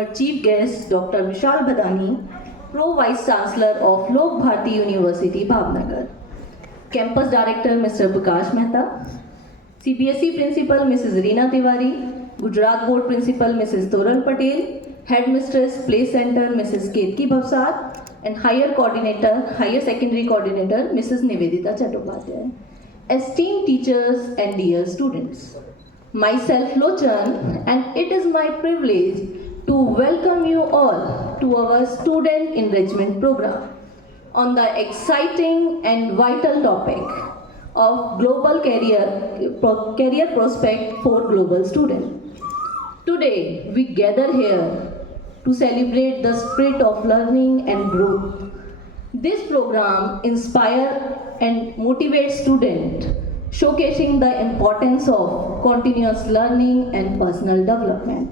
honored chief guest Dr. Vishal Badani, Pro Vice Chancellor of Lok Bharti University, Bhavnagar. Campus Director Mr. Prakash Mehta, CBSE Principal Mrs. Reena Tiwari, Gujarat Board Principal Mrs. Toral Patel, Headmistress Play Center Mrs. Ketki Bhavsar, and Higher Secondary Coordinator Mrs. Nivedita Chattopadhyay. Esteemed teachers and dear students, myself Lochan, and it is my privilege to welcome you all to our Student Enrichment Program on the exciting and vital topic of global career prospect for global students. Today, we gather here to celebrate the spirit of learning and growth. This program inspires and motivates students, showcasing the importance of continuous learning and personal development.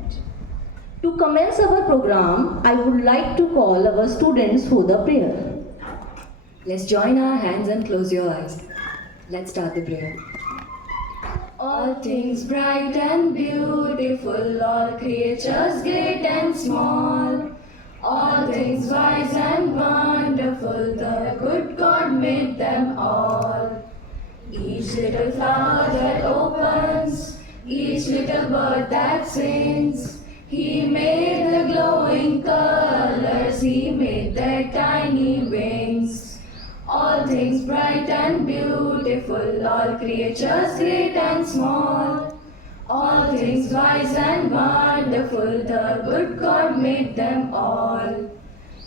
To commence our program, I would like to call our students for the prayer. Let's join our hands and close your eyes. Let's start the prayer. All things bright and beautiful, all creatures great and small, all things wise and wonderful, the good God made them all. Each little flower that opens, each little bird that sings, He made the glowing colors, He made their tiny wings. All things bright and beautiful, all creatures great and small, all things wise and wonderful, the good God made them all.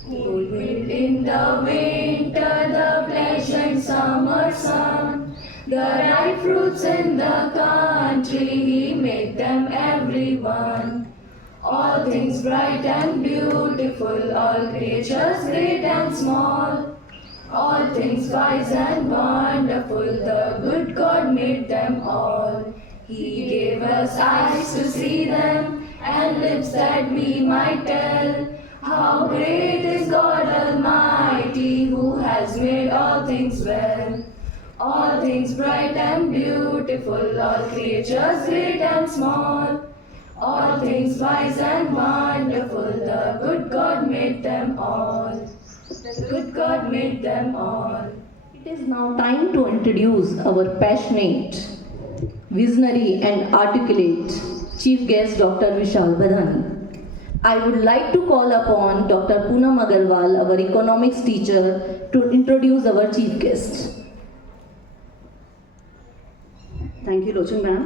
Cool wind in the winter, the pleasant summer sun, the ripe fruits in the country, He made them everyone. All things bright and beautiful, all creatures great and small, all things wise and wonderful, the good God made them all. He gave us eyes to see them and lips that we might tell how great is God Almighty, who has made all things well. All things bright and beautiful, all creatures great and small, all things wise and wonderful, the good God made them all. The good God made them all. It is now time to introduce our passionate, visionary and articulate chief guest Dr. Vishal Badani. I would like to call upon Dr. Poonam Agarwal, our economics teacher, to introduce our chief guest. Thank you Lochan ma'am.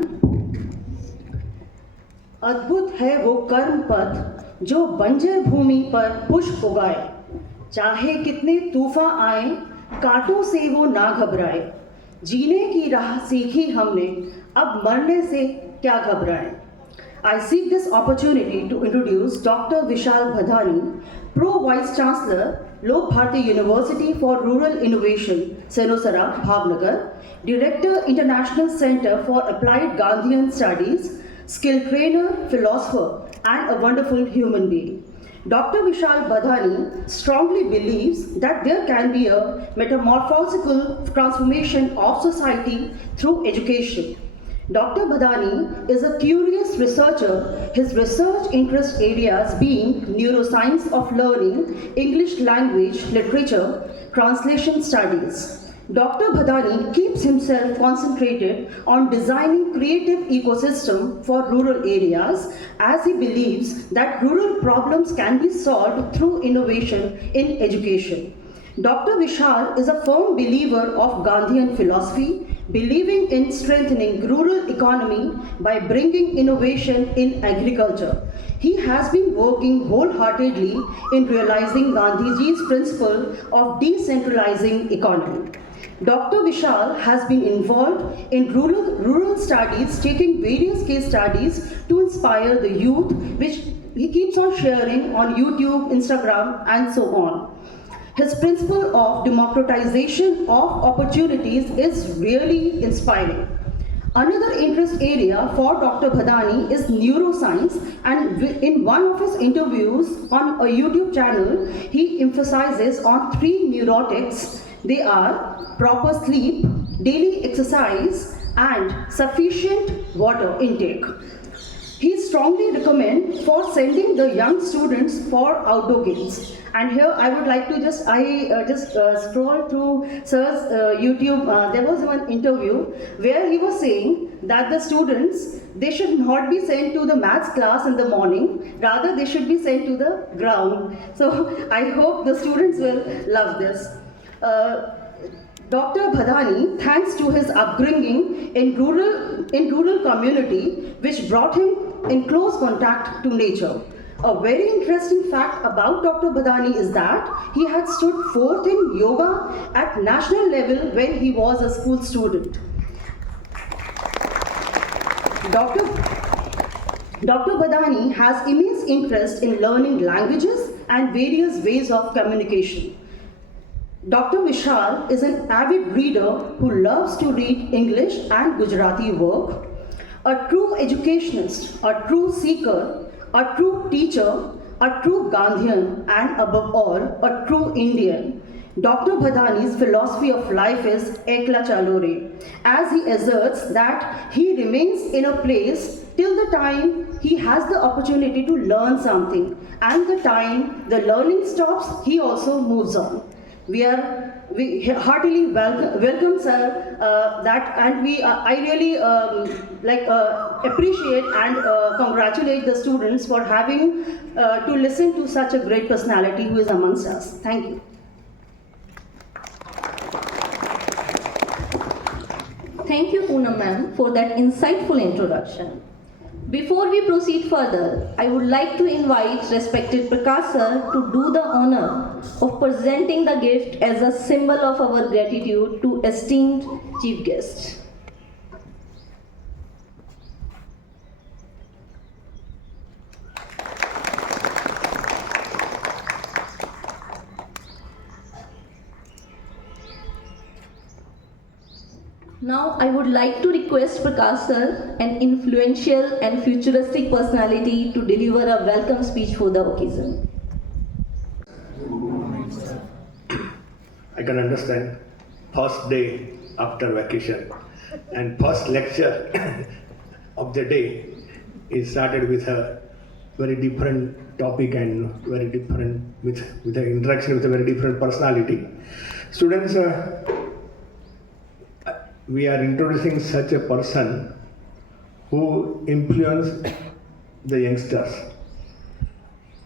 अद्भुत है वो कर्म पथ जो बंजर भूमि पर पुष्प उगाए, चाहे कितने तूफान आए कांटों से वो ना घबराए, जीने की राह सीखी हमने अब मरने से क्या घबराए। I seek this opportunity to introduce Dr. Vishal Badani, Pro Vice Chancellor, Lok Bharti University for Rural Innovation, Senosara, Bhavnagar, Director, International Center for Applied Gandhian Studies, skilled trainer, philosopher, and a wonderful human being. Dr. Vishal Badani strongly believes that there can be a metamorphosical transformation of society through education. Dr. Badani is a curious researcher, his research interest areas being neuroscience of learning, English language, literature, translation studies. Dr. Badani keeps himself concentrated on designing creative ecosystem for rural areas as he believes that rural problems can be solved through innovation in education. Dr. Vishal is a firm believer of Gandhian philosophy, believing in strengthening rural economy by bringing innovation in agriculture. He has been working wholeheartedly in realizing Gandhiji's principle of decentralizing economy. Dr. Vishal has been involved in rural studies, taking various case studies to inspire the youth, which he keeps on sharing on YouTube, Instagram, and so on. His principle of democratization of opportunities is really inspiring. Another interest area for Dr. Badani is neuroscience, and in one of his interviews on a YouTube channel, he emphasizes on 3 neurotics. They are proper sleep, daily exercise, and sufficient water intake. He strongly recommend for sending the young students for outdoor games. And here I would like to just scroll through Sir's YouTube. There was one interview where he was saying that the students, they should not be sent to the maths class in the morning, rather they should be sent to the ground. So I hope the students will love this. Dr. Bhadani, thanks to his upbringing in rural community, which brought him in close contact to nature. A very interesting fact about Dr. Bhadani is that he had stood fourth in yoga at national level when he was a school student. Dr. Bhadani has immense interest in learning languages and various ways of communication. Dr. Vishal is an avid reader who loves to read English and Gujarati work, a true educationist, a true seeker, a true teacher, a true Gandhian, and above all, a true Indian. Dr. Bhadani's philosophy of life is Ekla Chalo Re, as he asserts that he remains in a place till the time he has the opportunity to learn something, and the time the learning stops, he also moves on. We heartily welcome sir I really appreciate and congratulate the students for having to listen to such a great personality who is amongst us. Thank you. Thank you, Poonam ma'am, for that insightful introduction. Before we proceed further, I would like to invite respected Prakash sir to do the honor of presenting the gift as a symbol of our gratitude to esteemed chief guest. Now I would like to request Prakash sir, an influential and futuristic personality, to deliver a welcome speech for the occasion. I can understand first day after vacation and first lecture of the day is started with a very different topic and very different with an interaction with a very different personality. Students, we are introducing such a person who influenced the youngsters.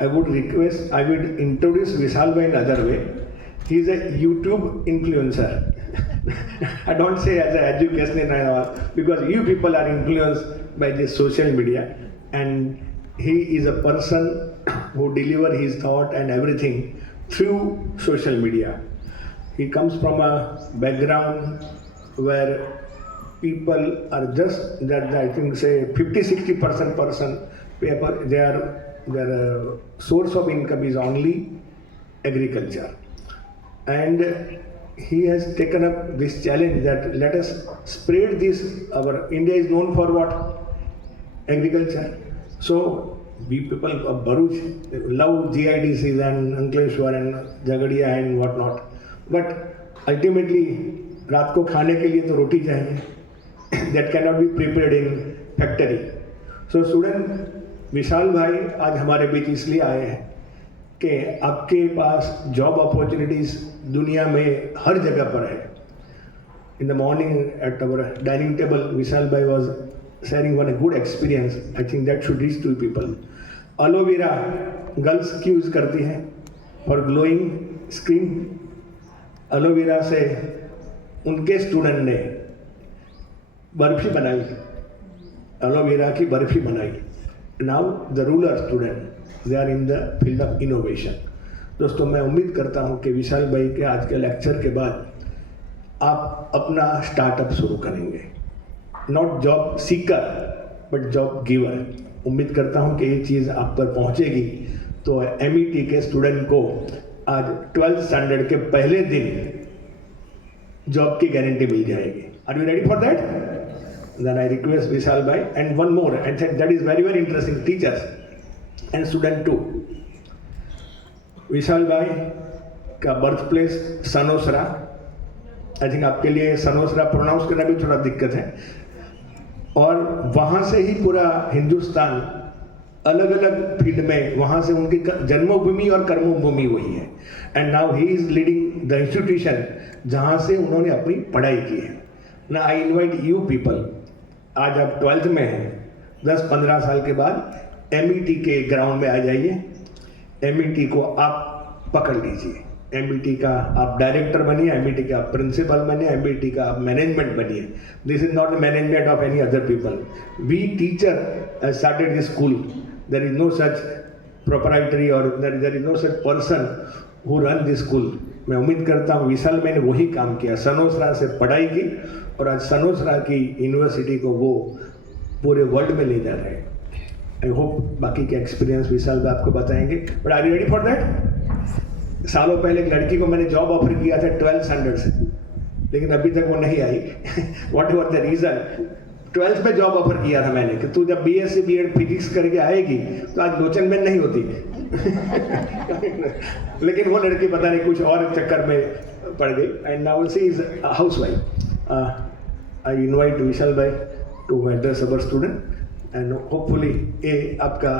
I would introduce Vishal Bhai in another way. He is a YouTube influencer. I don't say as an education and all, because you people are influenced by this social media, and he is a person who delivers his thought and everything through social media. He comes from a background where people are just that, I think say 50-60% person, their source of income is only agriculture. And he has taken up this challenge that let us spread this. Our India is known for what? Agriculture. So we people of Bharuch love GIDCs and Ankleshwar and Jagadia and whatnot. But ultimately, रात को खाने के लिए तो रोटी चाहिए. That cannot be prepared in factory. So student विशाल भाई आज हमारे बीच इसलिए आए हैं कि आपके पास जॉब अपॉर्चुनिटीज दुनिया में हर जगह पर है. In the morning at our dining table, Vishal bhai was sharing one good experience. I think that should reach to people. Aloe vera girls क्यों यूज करती हैं? For glowing skin. Aloe vera से उनके स्टूडेंट ने बर्फी बनाई, aloe vera की बर्फी बनाई. Now the rural student they are in the field of innovation. दोस्तों, मैं उम्मीद करता हूं कि विशाल भाई के आज के लेक्चर के बाद आप अपना स्टार्टअप शुरू करेंगे. Not job seeker but job giver. उम्मीद करता हूं कि ये चीज़ आप पर पहुंचेगी. तो MET के स्टूडेंट को आज 12th स्टैंडर्ड के पहले दिन जॉब की गारंटी मिल जाएगी. Are you ready for that? Then I request Vishal भाई and one more, I think that is very very interesting, teachers and student too. Vishal भाई का birth place Sanosara. I think आपके लिए सनोसरा प्रोनाउंस करना भी थोड़ा दिक्कत है. और वहाँ से ही पूरा हिंदुस्तान अलग अलग फील्ड में, वहाँ से उनकी जन्मभूमि और कर्मभूमि वही है। And now he is leading the institution जहाँ से उन्होंने अपनी पढ़ाई की है ना। आई इन्वाइट यू पीपल, आज आप 12th में हैं, 10-15 साल के बाद MET के ग्राउंड में आ जाइए, MET को आप पकड़ लीजिए, MET का आप डायरेक्टर बनिए, MET का आप प्रिंसिपल बनिए, MET का आप मैनेजमेंट बनिए। This is not the management of any other people. We teacher started this school, there is no such proprietary और there is no such person who run this school. मैं उम्मीद करता हूँ विशाल मैंने वही काम किया, सनोसरा से पढ़ाई की और आज सनोसरा की यूनिवर्सिटी को वो पूरे वर्ल्ड में ले जा रहे हैं। आई होप बाकी के एक्सपीरियंस विशाल भी आपको बताएंगे। But are you ready for that? सालों पहले एक लड़की को मैंने जॉब ऑफर किया था 12th स्टैंडर्ड से, लेकिन अभी तक वो नहीं आई। Whatever the reason, 12th में जॉब ऑफर किया था मैंने कि तू जब BSc B.Ed फिजिक्स करके आएगी तो आज लोचन में नहीं होती। लेकिन वो लड़की पता नहीं कुछ और चक्कर में पड़ गई and now she is housewife. I invite Vishal भाई to address our student and hopefully ये आपका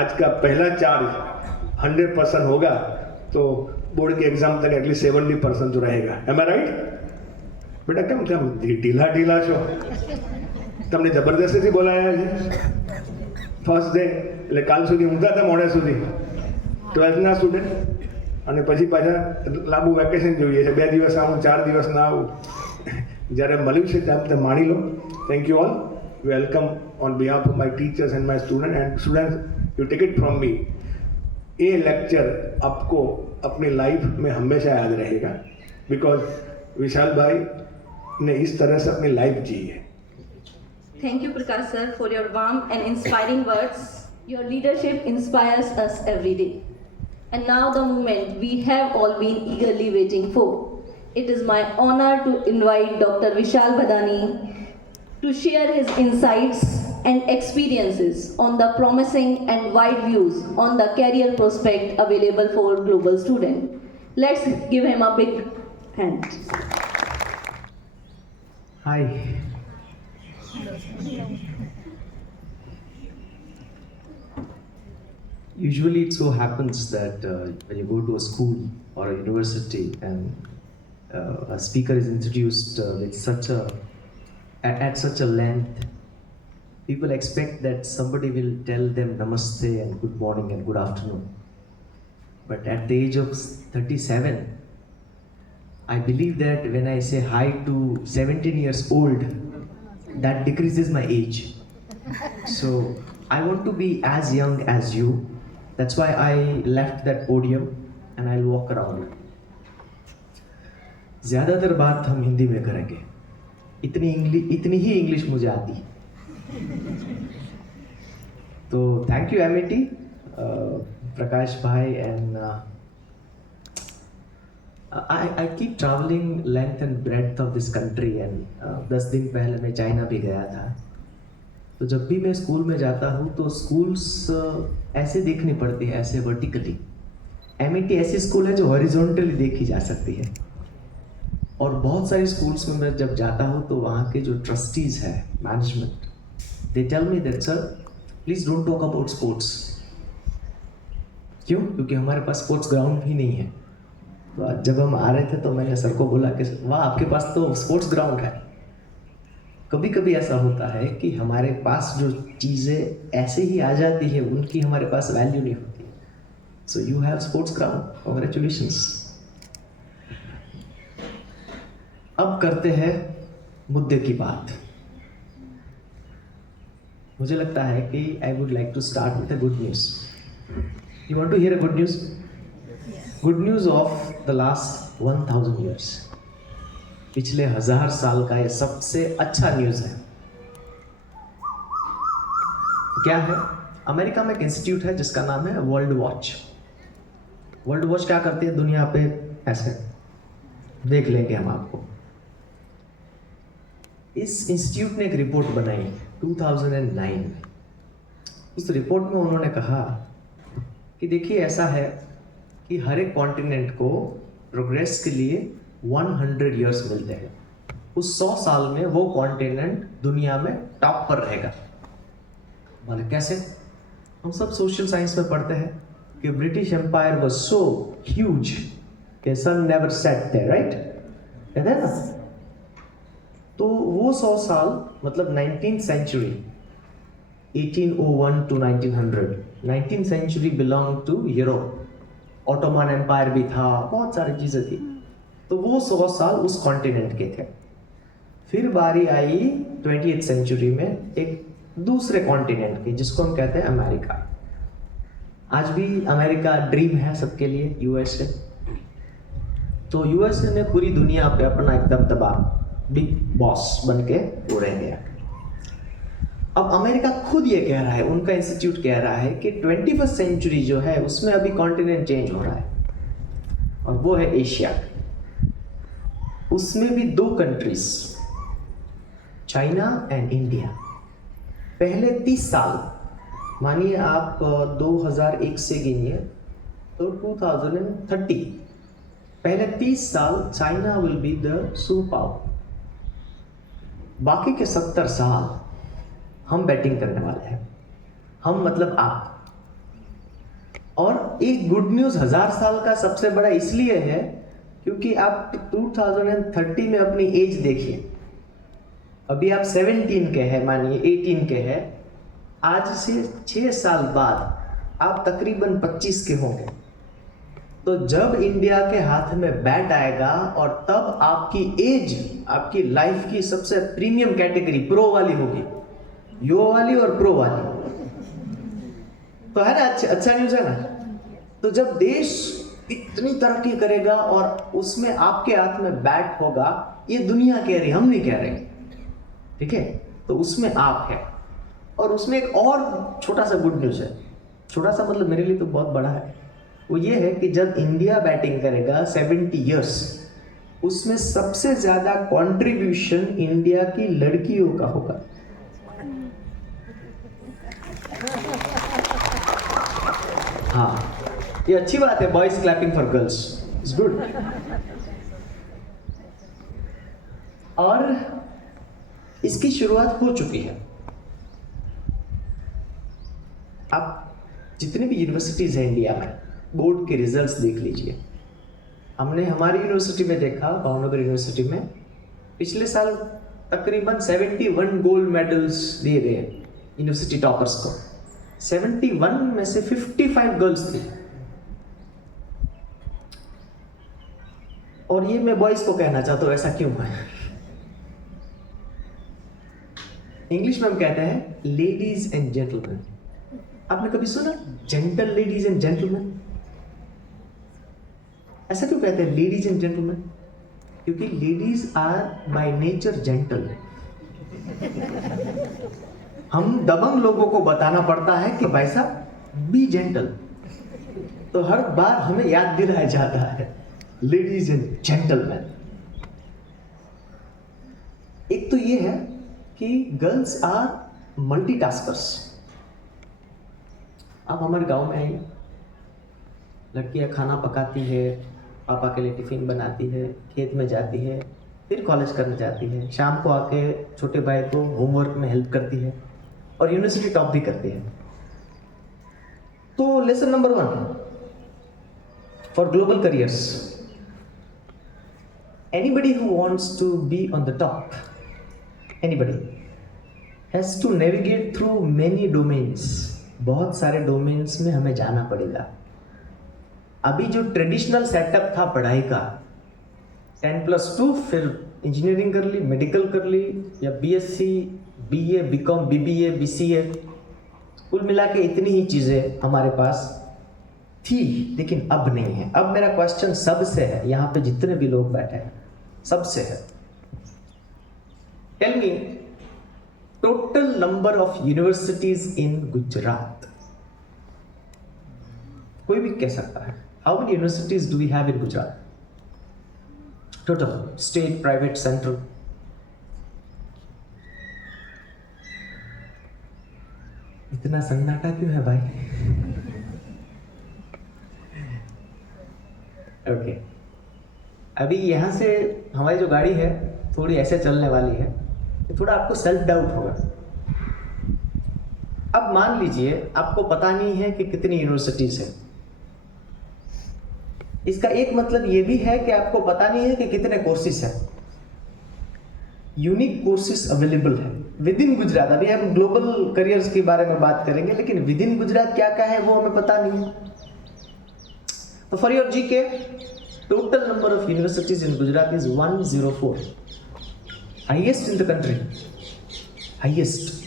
आज का पहला चार्ज 100% होगा तो बोर्ड के एग्जाम तक एटलीस्ट 70% तो रहेगा। एम आई राइट? बेटा કેમ ઢીલા છો? તમને જબરદસ્તીથી બોલાયા છે ફર્સ્ટ ડે, એટલે કાલ સુધી ઊંઘતા હતા મોડે સુધી 12thના સ્ટુડન્ટ, અને પછી પાછા લાંબુ વેકેશન જોઈએ છે, 2 દિવસ આવું 4 દિવસ ના આવું। જ્યારે મળ્યું છે ત્યારે તમે માણી લો। Thank you all, welcome on behalf of my teachers and my student and students you take it from me. ये लेक्चर आपको अपनी लाइफ में हमेशा याद रहेगा बिकॉज विशाल भाई ने इस तरह से अपनी लाइफ जी है। Thank you, Prakash sir, for your warm and inspiring words. Your leadership inspires us every day. And now the moment we have all been eagerly waiting for. It is my honor to invite Dr. Vishal Badani to share his insights and experiences on the promising and wide views on the career prospect available for global students. Let's give him a big hand. Hi. Usually it so happens that when you go to a school or a university and a speaker is introduced with at such a length, people expect that somebody will tell them namaste and good morning and good afternoon. But at the age of 37, I believe that when I say hi to 17 years old, that decreases my age. So I want to be as young as you. That's why I left that podium and I'll walk around. ज़्यादातर बात हम हिंदी में करेंगे, इतनी ही English मुझे आती। तो thank you MET, प्रकाश भाई and I keep traveling length and breadth of this country and 10 दिन पहले मैं चाइना भी गया था। तो जब भी मैं स्कूल में जाता हूँ तो स्कूल्स ऐसे देखनी पड़ती है, ऐसे वर्टिकली। MET ऐसी स्कूल है जो हॉरिजॉन्टली देखी जा सकती है। और बहुत सारी स्कूल्स में मैं जब जाता हूँ तो वहाँ के जो ट्रस्टीज़ हैं, management, they tell me that sir please don't talk about sports. क्यों? क्योंकि हमारे पास स्पोर्ट्स ग्राउंड भी नहीं है। तो जब हम आ रहे थे तो मैंने सर को बोला कि वाह आपके पास तो स्पोर्ट्स ग्राउंड है। कभी कभी ऐसा होता है कि हमारे पास जो चीज़ें ऐसे ही आ जाती है उनकी हमारे पास वैल्यू नहीं होती। So you have sports ground, congratulations. अब करते हैं मुद्दे की बात। मुझे लगता है कि I would like to start with a good news. You want to hear a good news? Good news of the last 1000 years. पिछले 1000 साल का ये सबसे अच्छा न्यूज़ है। क्या है? अमेरिका में एक इंस्टीट्यूट है जिसका नाम है वर्ल्ड वॉच। वर्ल्ड वॉच क्या करती है दुनिया पे, ऐसे देख लेंगे हम आपको। इस इंस्टीट्यूट ने एक रिपोर्ट बनाई 2009 में। उस रिपोर्ट में उन्होंने कहा कि देखिए ऐसा है कि हर एक कॉन्टिनेंट को प्रोग्रेस के लिए 100 ईयर्स मिलते हैं। उस 100 साल में वो कॉन्टिनेंट दुनिया में टॉप पर रहेगा। बोले कैसे? हम सब सोशल साइंस में पढ़ते हैं कि British empire was so huge कि sun never set there, right? याद है ना? तो वो 100 साल मतलब 19th century, 1801 to 1900, 19th century belong to Europe. Ottoman empire भी था, बहुत सारी चीज़ें थी। तो वो 100 साल उस कॉन्टिनेंट के थे। फिर बारी आई 20th सेंचुरी में एक दूसरे कॉन्टिनेंट की, जिसको हम कहते हैं अमेरिका। आज भी अमेरिका ड्रीम है सबके लिए, यूएसए। तो यूएसए ने पूरी दुनिया पे अपना एक दबदबा, बिग बॉस बन के वो रह गया। अब अमेरिका खुद ये कह रहा है, उनका इंस्टीट्यूट कह रहा है कि 21st सेंचुरी जो है उसमें अभी कॉन्टिनेंट चेंज हो रहा है, और वो है एशिया। उसमें भी 2 कंट्रीज, चाइना एंड इंडिया। पहले 30 साल, मानिए आप 2001 से गिनिए तो 2030, पहले 30 साल China will be the super power. बाकी के 70 साल हम बैटिंग करने वाले हैं, हम मतलब आप। और एक गुड न्यूज़ 1000 साल का सबसे बड़ा इसलिए है क्योंकि आप 2030 में अपनी एज देखिए। अभी आप 17 के हैं, मानिए 18 के हैं, आज से 6 साल बाद आप तकरीबन 25 के होंगे। तो जब इंडिया के हाथ में बैट आएगा और तब आपकी एज, आपकी लाइफ की सबसे प्रीमियम कैटेगरी प्रो वाली होगी, यो वाली और प्रो वाली। तो है ना, अच्छा न्यूज़ है ना? तो जब देश इतनी तरक्की करेगा और उसमें आपके हाथ में बैट होगा, ये दुनिया कह रही, हम नहीं कह रहे, ठीक है? तो उसमें आप है। और उसमें एक और छोटा सा गुड न्यूज़ है, छोटा सा मतलब मेरे लिए तो बहुत बड़ा है। वो ये है कि जब इंडिया बैटिंग करेगा 70 इयर्स, उसमें सबसे ज़्यादा कंट्रीब्यूशन इंडिया की लड़कियों का होगा। हाँ, ये अच्छी बात है, boys clapping for girls, it's good. और इसकी शुरुआत हो चुकी है। आप जितनी भी यूनिवर्सिटीज़ हैं इंडिया में, बोर्ड के रिजल्ट्स देख लीजिए। हमने हमारी यूनिवर्सिटी में देखा, भावनगर यूनिवर्सिटी में पिछले साल तकरीबन 71 गोल्ड मेडल्स दिए गए यूनिवर्सिटी टॉपर्स को। 71 में से 55 गर्ल्स थी। और ये मैं बॉयज को कहना चाहता हूँ, ऐसा क्यों है? इंग्लिश में हम कहते हैं लेडीज एंड जेंटलमैन। आपने कभी सुना जेंटल लेडीज एंड जेंटलमैन? ऐसा क्यों कहते हैं लेडीज एंड जेंटलमैन? क्योंकि ladies are by nature gentle. हम दबंग लोगों को बताना पड़ता है कि भाई साहब बी जेंटल, तो हर बार हमें याद दिलाया जाता है लेडीज एंड जेंटलमैन। एक तो ये है कि गर्ल्स आर मल्टीटास्कर्स। आप हमारे गांव में आइए, लड़कियां खाना पकाती है, पापा के लिए टिफिन बनाती है, खेत में जाती है, फिर कॉलेज करने जाती है, शाम को आके छोटे भाई को होमवर्क में हेल्प करती है और यूनिवर्सिटी टॉप भी करती है। तो lesson number 1 for global careers, anybody who wants to be on the top, anybody has to navigate through many domains. बहुत सारे डोमेन्स में हमें जाना पड़ेगा। अभी जो ट्रेडिशनल सेटअप था पढ़ाई का, 10+2, फिर इंजीनियरिंग कर ली, मेडिकल कर ली, या BSc, BA, BCom, BBA, BCA, कुल मिला के इतनी ही चीज़ें हमारे पास थी, लेकिन अब नहीं है। अब मेरा क्वेश्चन सबसे है, यहाँ पे जितने भी लोग बैठे हैं सबसे है, tell me total number of universities in Gujarat. कोई भी कह सकता है, how many universities do we have in Gujarat? Total, state, private, central. इतना सन्नाटा क्यों है भाई? ओके, अभी यहाँ से हमारी जो गाड़ी है थोड़ी ऐसे चलने वाली है, तो थोड़ा आपको सेल्फ डाउट होगा। अब मान लीजिए आपको पता नहीं है कि कितनी यूनिवर्सिटीज है। इसका एक मतलब ये भी है कि आपको पता नहीं है कि कितने कोर्सेज हैं। यूनिक कोर्सेज अवेलेबल है विद इन गुजरात। अभी हम ग्लोबल करियर्स के बारे में बात करेंगे, लेकिन विद इन गुजरात क्या क्या है वो हमें पता नहीं है। तो for your GK, total number of universities in Gujarat is 104, highest in the country, highest.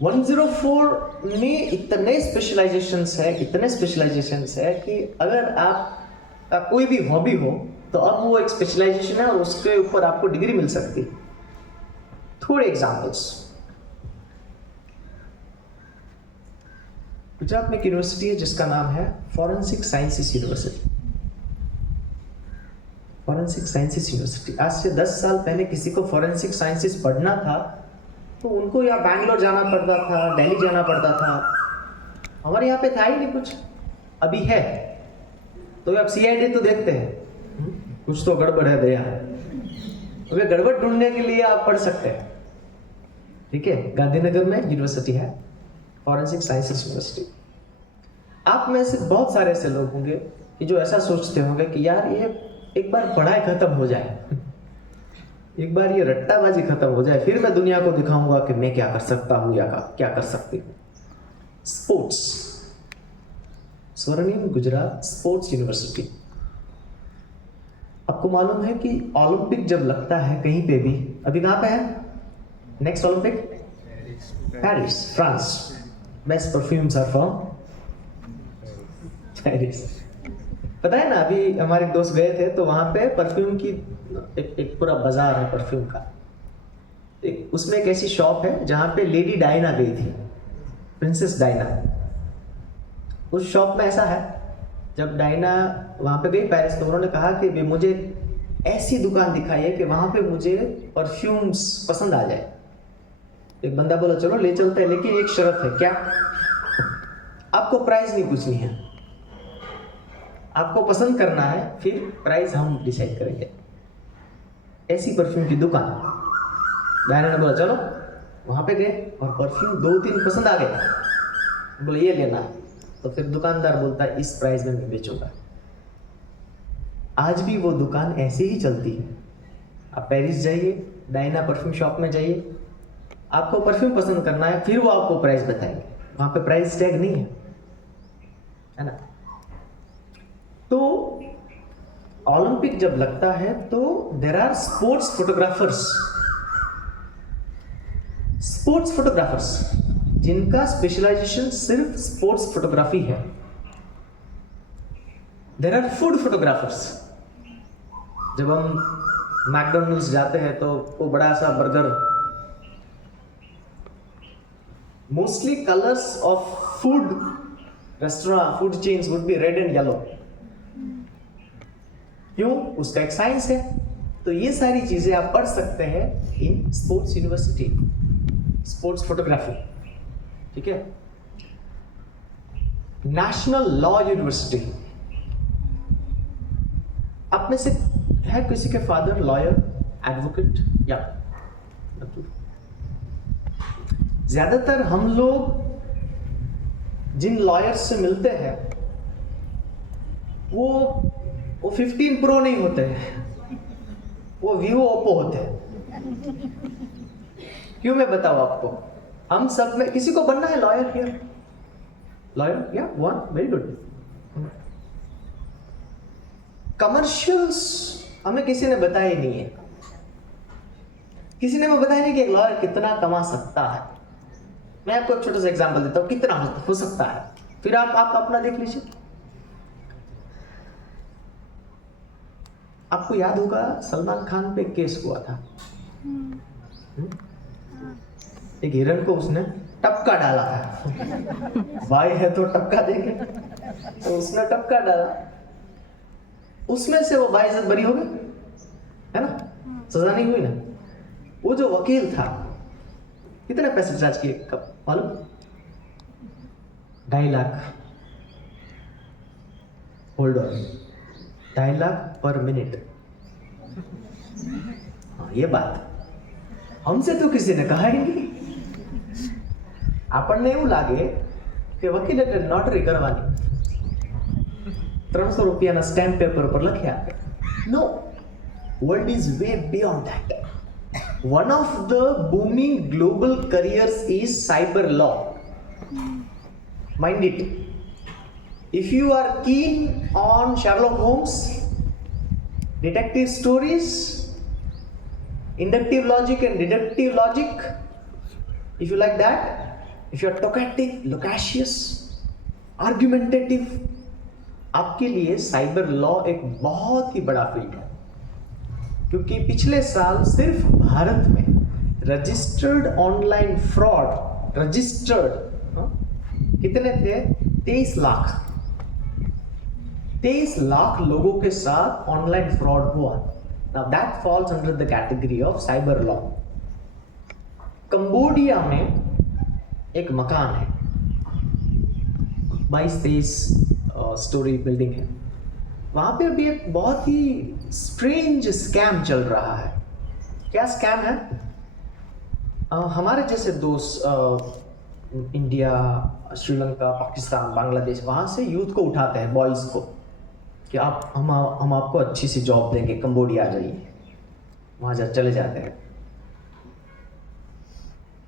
104 में इतने स्पेशलाइजेशंस है, इतने स्पेशलाइजेशंस है कि अगर आपका कोई भी हॉबी हो तो अब वो एक स्पेशलाइजेशन है और उसके ऊपर आपको डिग्री मिल सकती है। थोड़े एग्जांपल्स, गुजरात में एक यूनिवर्सिटी है जिसका नाम है forensic sciences university. Forensic sciences university, आज से 10 साल पहले किसी को फॉरेंसिक साइंसेस पढ़ना था तो उनको या बैंगलोर जाना पड़ता था, दिल्ली जाना पड़ता था। हमारे यहाँ पे था ही नहीं कुछ, अभी है। तो आप सीआईडी तो देखते हैं, कुछ तो गड़बड़ है दया। अभी गड़बड़ ढूंढने के लिए आप पढ़ सकते हैं, ठीक है। गांधीनगर में यूनिवर्सिटी है, फॉरेंसिक साइंसेस यूनिवर्सिटी। आप में से बहुत सारे ऐसे लोग होंगे कि जो ऐसा सोचते होंगे कि यार ये एक बार पढ़ाई खत्म हो जाए, एक बार ये रट्टाबाजी खत्म हो जाए, फिर मैं दुनिया को दिखाऊंगा कि मैं क्या कर सकता हूं या क्या कर सकती हूँ। स्पोर्ट्स, स्वर्णिम गुजरात स्पोर्ट्स यूनिवर्सिटी। आपको मालूम है कि ओलंपिक जब लगता है कहीं पे भी, अभी कहां पे है next Olympic? Paris, France. Best perfumes are from Paris. पता है ना, अभी हमारे दोस्त गए थे तो वहां पे परफ्यूम की एक पूरा बाजार है परफ्यूम का। उसमें एक ऐसी शॉप है जहां पे लेडी डायना गई थी, प्रिंसेस डायना। उस शॉप में ऐसा है, जब डायना वहां पे गई पेरिस तो उन्होंने कहा कि भी मुझे ऐसी दुकान दिखाइए कि वहां पे मुझे परफ्यूम्स पसंद आ जाए। एक बंदा बोला चलो ले चलते हैं, लेकिन एक शर्त है। क्या? आपको प्राइस नहीं पूछनी है, आपको पसंद करना है, फिर प्राइस हम डिसाइड करेंगे। ऐसी परफ्यूम की दुकान। डायना ने बोला चलो, वहां पे गए और परफ्यूम 2-3 पसंद आ गए। बोले ये लेना, तो फिर दुकानदार बोलता है इस प्राइस में मैं बेचूंगा। आज भी वो दुकान ऐसे ही चलती है। आप पेरिस जाइए, डायना परफ्यूम शॉप में जाइए, आपको परफ्यूम पसंद करना है, फिर वो आपको प्राइस बताएंगे। वहां पे प्राइस टैग नहीं है ना। तो ओलंपिक जब लगता है तो there are sports photographers, sports photographers जिनका स्पेशलाइजेशन सिर्फ स्पोर्ट्स फोटोग्राफी है। There are food photographers. जब हम मैकडॉनल्ड्स जाते हैं तो वो बड़ा सा burger, mostly colours of food restaurant, food chains would be red and yellow. क्यों? उसका एक साइंस है। तो ये सारी चीजें आप पढ़ सकते हैं in sports university, sports photography, ठीक है। National law university. आप में से है किसी के फादर लॉयर, एडवोकेट? या ज्यादातर हम लोग जिन लॉयर्स से मिलते हैं वो 15 प्रो नहीं होते हैं, वो वीवो ओप्पो होते हैं। क्यों मैं बताऊं आपको? हम सब में किसी को बनना है लॉयर हियर? लॉयर? या वन, वेरी गुड। कमर्शियल्स हमें किसी ने बताया ही नहीं है। किसी ने हमें बताया नहीं कि एक लॉयर कितना कमा सकता है। मैं आपको एक छोटा सा एग्जांपल देता हूं, कितना हो सकता है, फिर आप अपना देख लीजिए। आपको याद होगा सलमान खान पे केस हुआ था। एक हिरण को उसने टपका डाला था। भाई है तो टपका देंगे, तो उसने टपका डाला, उसमें से वो बाइज्जत बरी हो गए, है ना, सजा नहीं हुई ना। वो जो वकील था कितने पैसे चार्ज किए कब मालूम? 2.5 लाख। होल्ड ऑन, 2.5 लाख पर मिनट। हाँ, ये बात हमसे तो किसी ने कहा ही नहीं। આપણને એવું લાગે કે વકીલે નોટરી કરવાની, 300 રૂપિયાના સ્ટેમ્પ પેપર પર લખી આપે. No, world is way beyond that. One of the booming global careers is cyber law. Mind it. If you are keen on Sherlock Holmes, detective stories, inductive logic and deductive logic, if you like that, if you are talkative, loquacious, argumentative, आपके लिए cyber law एक बहुत ही बड़ा field है. क्योंकि पिछले साल सिर्फ भारत में रजिस्टर्ड ऑनलाइन फ्रॉड कितने थे? 23 लाख. 23 लाख लोगों के साथ ऑनलाइन फ्रॉड हुआ. Now that falls under the category of cyber law. Cambodia में एक मकान है, 22-23 स्टोरी बिल्डिंग है. वहां पे अभी एक बहुत ही स्ट्रेंज स्कैम चल रहा है. क्या स्कैम है? हमारे जैसे दोस्त इंडिया, श्रीलंका, पाकिस्तान, बांग्लादेश, वहाँ से यूथ को उठाते हैं, बॉयज़ को, कि हम आपको अच्छी सी जॉब देंगे, कंबोडिया आ जाइए. वहाँ चले जाते हैं.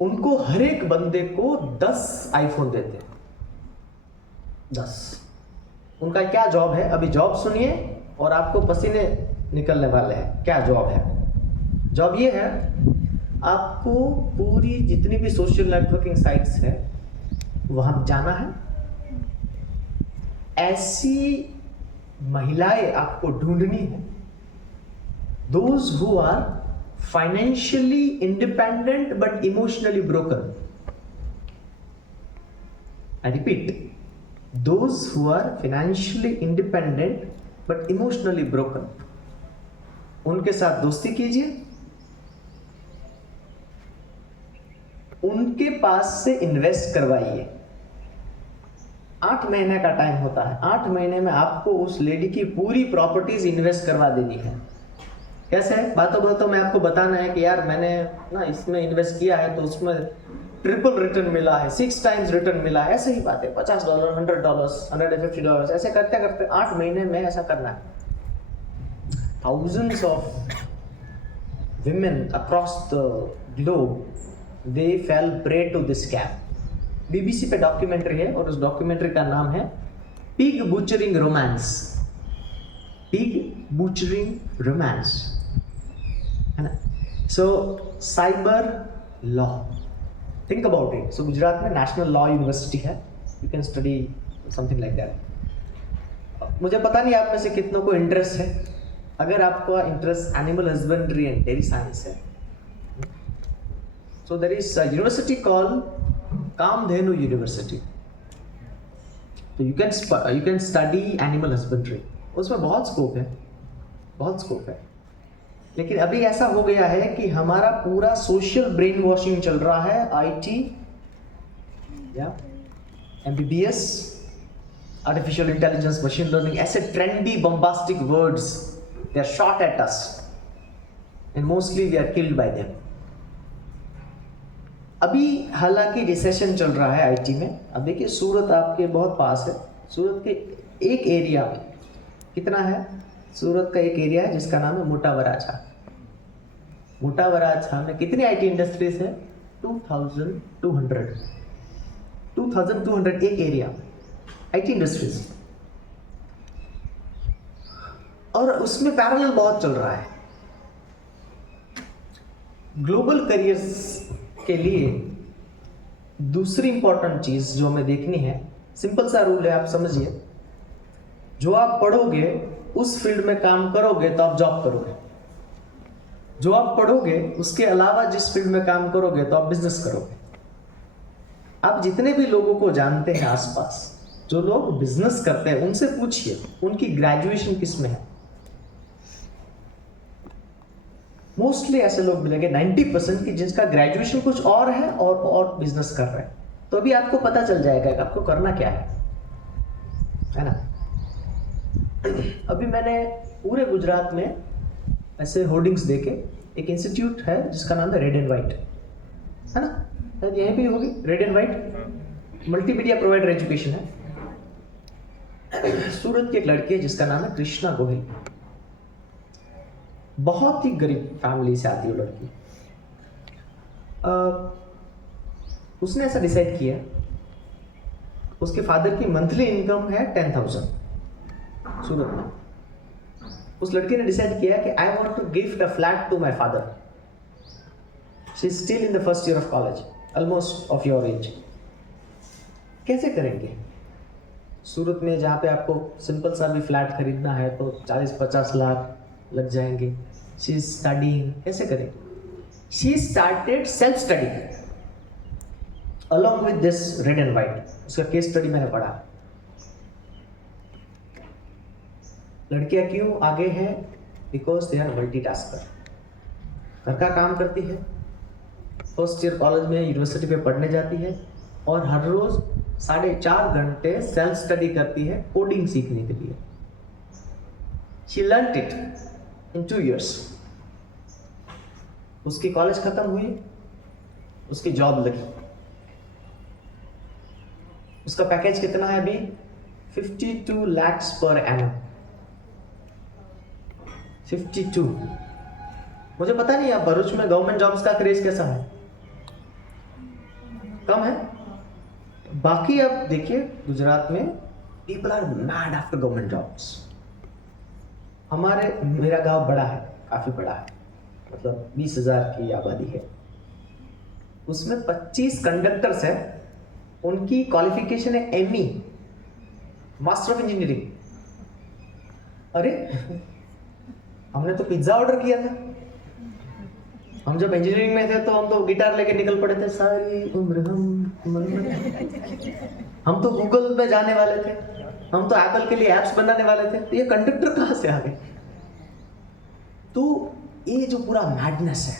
उनको हर एक बंदे को 10 आईफोन देते हैं. 10. उनका क्या जॉब है? अभी जॉब सुनिए और आपको पसीने निकलने वाले हैं. क्या जॉब है? जॉब ये है, आपको पूरी जितनी भी सोशल नेटवर्किंग साइट्स है वहां जाना है. ऐसी महिलाएं आपको ढूंढनी है, those who are financially independent but emotionally broken. I repeat, those who are financially independent but emotionally broken, उनके साथ दोस्ती कीजिए, उनके पास से इन्वेस्ट करवाइए. 8 महीने का टाइम होता है. 8 महीने में आपको उस लेडी की पूरी प्रॉपर्टीज इन्वेस्ट करवा देनी है. कैसे? बातों बातों में आपको बताना है कि यार मैंने ना इसमें इन्वेस्ट किया है तो उसमें ट्रिपल रिटर्न मिला है, 6 टाइम्स रिटर्न मिला है. ऐसे ही बात है. $50, $100, $150, ऐसे करते करते 8 महीने में ऐसा करना है. Thousands of women across the globe, they fell prey to this scam. BBC पे डॉक्यूमेंट्री है और उस डॉक्यूमेंट्री का नाम है पिग बूचरिंग रोमांस. पिग बूचरिंग रोमांस, है ना? सो cyber law, think about it. So Gujarat में नेशनल लॉ यूनिवर्सिटी है. You can study something like that. मुझे पता नहीं आप में से कितनों को इंटरेस्ट है. अगर आपका interest animal husbandry and dairy science है, so there is a university called Kamdhenu university. तो you can study animal husbandry. उसमें बहुत स्कोप है, बहुत स्कोप है. लेकिन अभी ऐसा हो गया है कि हमारा पूरा सोशल ब्रेन वॉशिंग चल रहा है. IT या MBBS, artificial intelligence, machine learning, ऐसे trendy bombastic words, they are shot at us and mostly we are killed by them. अभी हालांकि रिसेशन चल रहा है IT में. अब देखिए, सूरत आपके बहुत पास है. सूरत के एक एरिया में कितना है? सूरत का एक एरिया है जिसका नाम है मोटा वराछा. मोटा वराछा में कितनी IT इंडस्ट्रीज है? 2200 एक एरिया IT इंडस्ट्रीज. और उसमें पैरेलल बहुत चल रहा है. ग्लोबल करियर्स के लिए दूसरी इंपॉर्टेंट चीज जो हमें देखनी है, सिंपल सा रूल है, आप समझिए. जो आप पढ़ोगे उस फील्ड में काम करोगे तो आप जॉब करोगे. जो आप पढ़ोगे उसके अलावा जिस फील्ड में काम करोगे तो आप बिजनेस करोगे. आप जितने भी लोगों को जानते हैं आसपास जो लोग बिजनेस करते हैं, उनसे पूछिए उनकी ग्रेजुएशन किस में है. मोस्टली ऐसे लोग मिलेंगे 90% की जिसका ग्रेजुएशन कुछ और है और बिजनेस कर रहे हैं. तो अभी आपको पता चल जाएगा कि आपको करना क्या है ना. अभी मैंने पूरे गुजरात में ऐसे होर्डिंग्स देखे. एक इंस्टीट्यूट है जिसका नाम है रेड एंड वाइट, है ना. शायद यहीं भी होगी, red and white, multimedia provider education है। सूरत की एक लड़की है जिसका नाम है कृष्णा गोहिल। बहुत ही गरीब फैमिली से आती है वो लड़की। उसने ऐसा डिसाइड किया, उसके फादर की मंथली इनकम है 10,000 सूरत में। उस लड़की ने डिसाइड किया कि I want to gift a flat to my father. She is still in the first year of college, almost of your age. कैसे करेंगे? सूरत में जहाँ पे आपको सिंपल सा भी फ्लैट खरीदना है तो 40-50 लाख लग जाएंगे। शी इज स्टडीइंग, कैसे करेंगे? She started self study along with this red and white. उसका केस स्टडी मैंने पढ़ा। लड़कियां क्यों आगे हैं? Because they are multitasker. घर का काम करती है, फर्स्ट ईयर कॉलेज में यूनिवर्सिटी पे पढ़ने जाती है और हर रोज 4.5 घंटे सेल्फ स्टडी करती है कोडिंग सीखने के लिए। She learned it in 2 years। उसकी कॉलेज खत्म हुई, उसकी जॉब लगी। उसका पैकेज कितना है अभी? 52 lakhs per annum। 52। मुझे पता नहीं आप भरूच में गवर्नमेंट जॉब्स का क्रेज कैसा है? कम है। बाकी अब देखिए गुजरात में people are mad after government jobs. मेरा गांव बड़ा है, काफी बड़ा है, मतलब 20,000 की आबादी है। उसमें 25 कंडक्टर्स है, उनकी क्वालिफिकेशन है ME, मास्टर ऑफ इंजीनियरिंग। अरे हमने तो पिज्जा ऑर्डर किया था। हम जब इंजीनियरिंग में थे तो हम तो गिटार लेके निकल पड़े थे, सारी उम्र हम तो गूगल पे जाने वाले थे, हम तो एप्पल के लिए एप्स बनाने वाले थे। तो ये कंडक्टर कहां से आ गए? तो ये जो पूरा मैडनेस है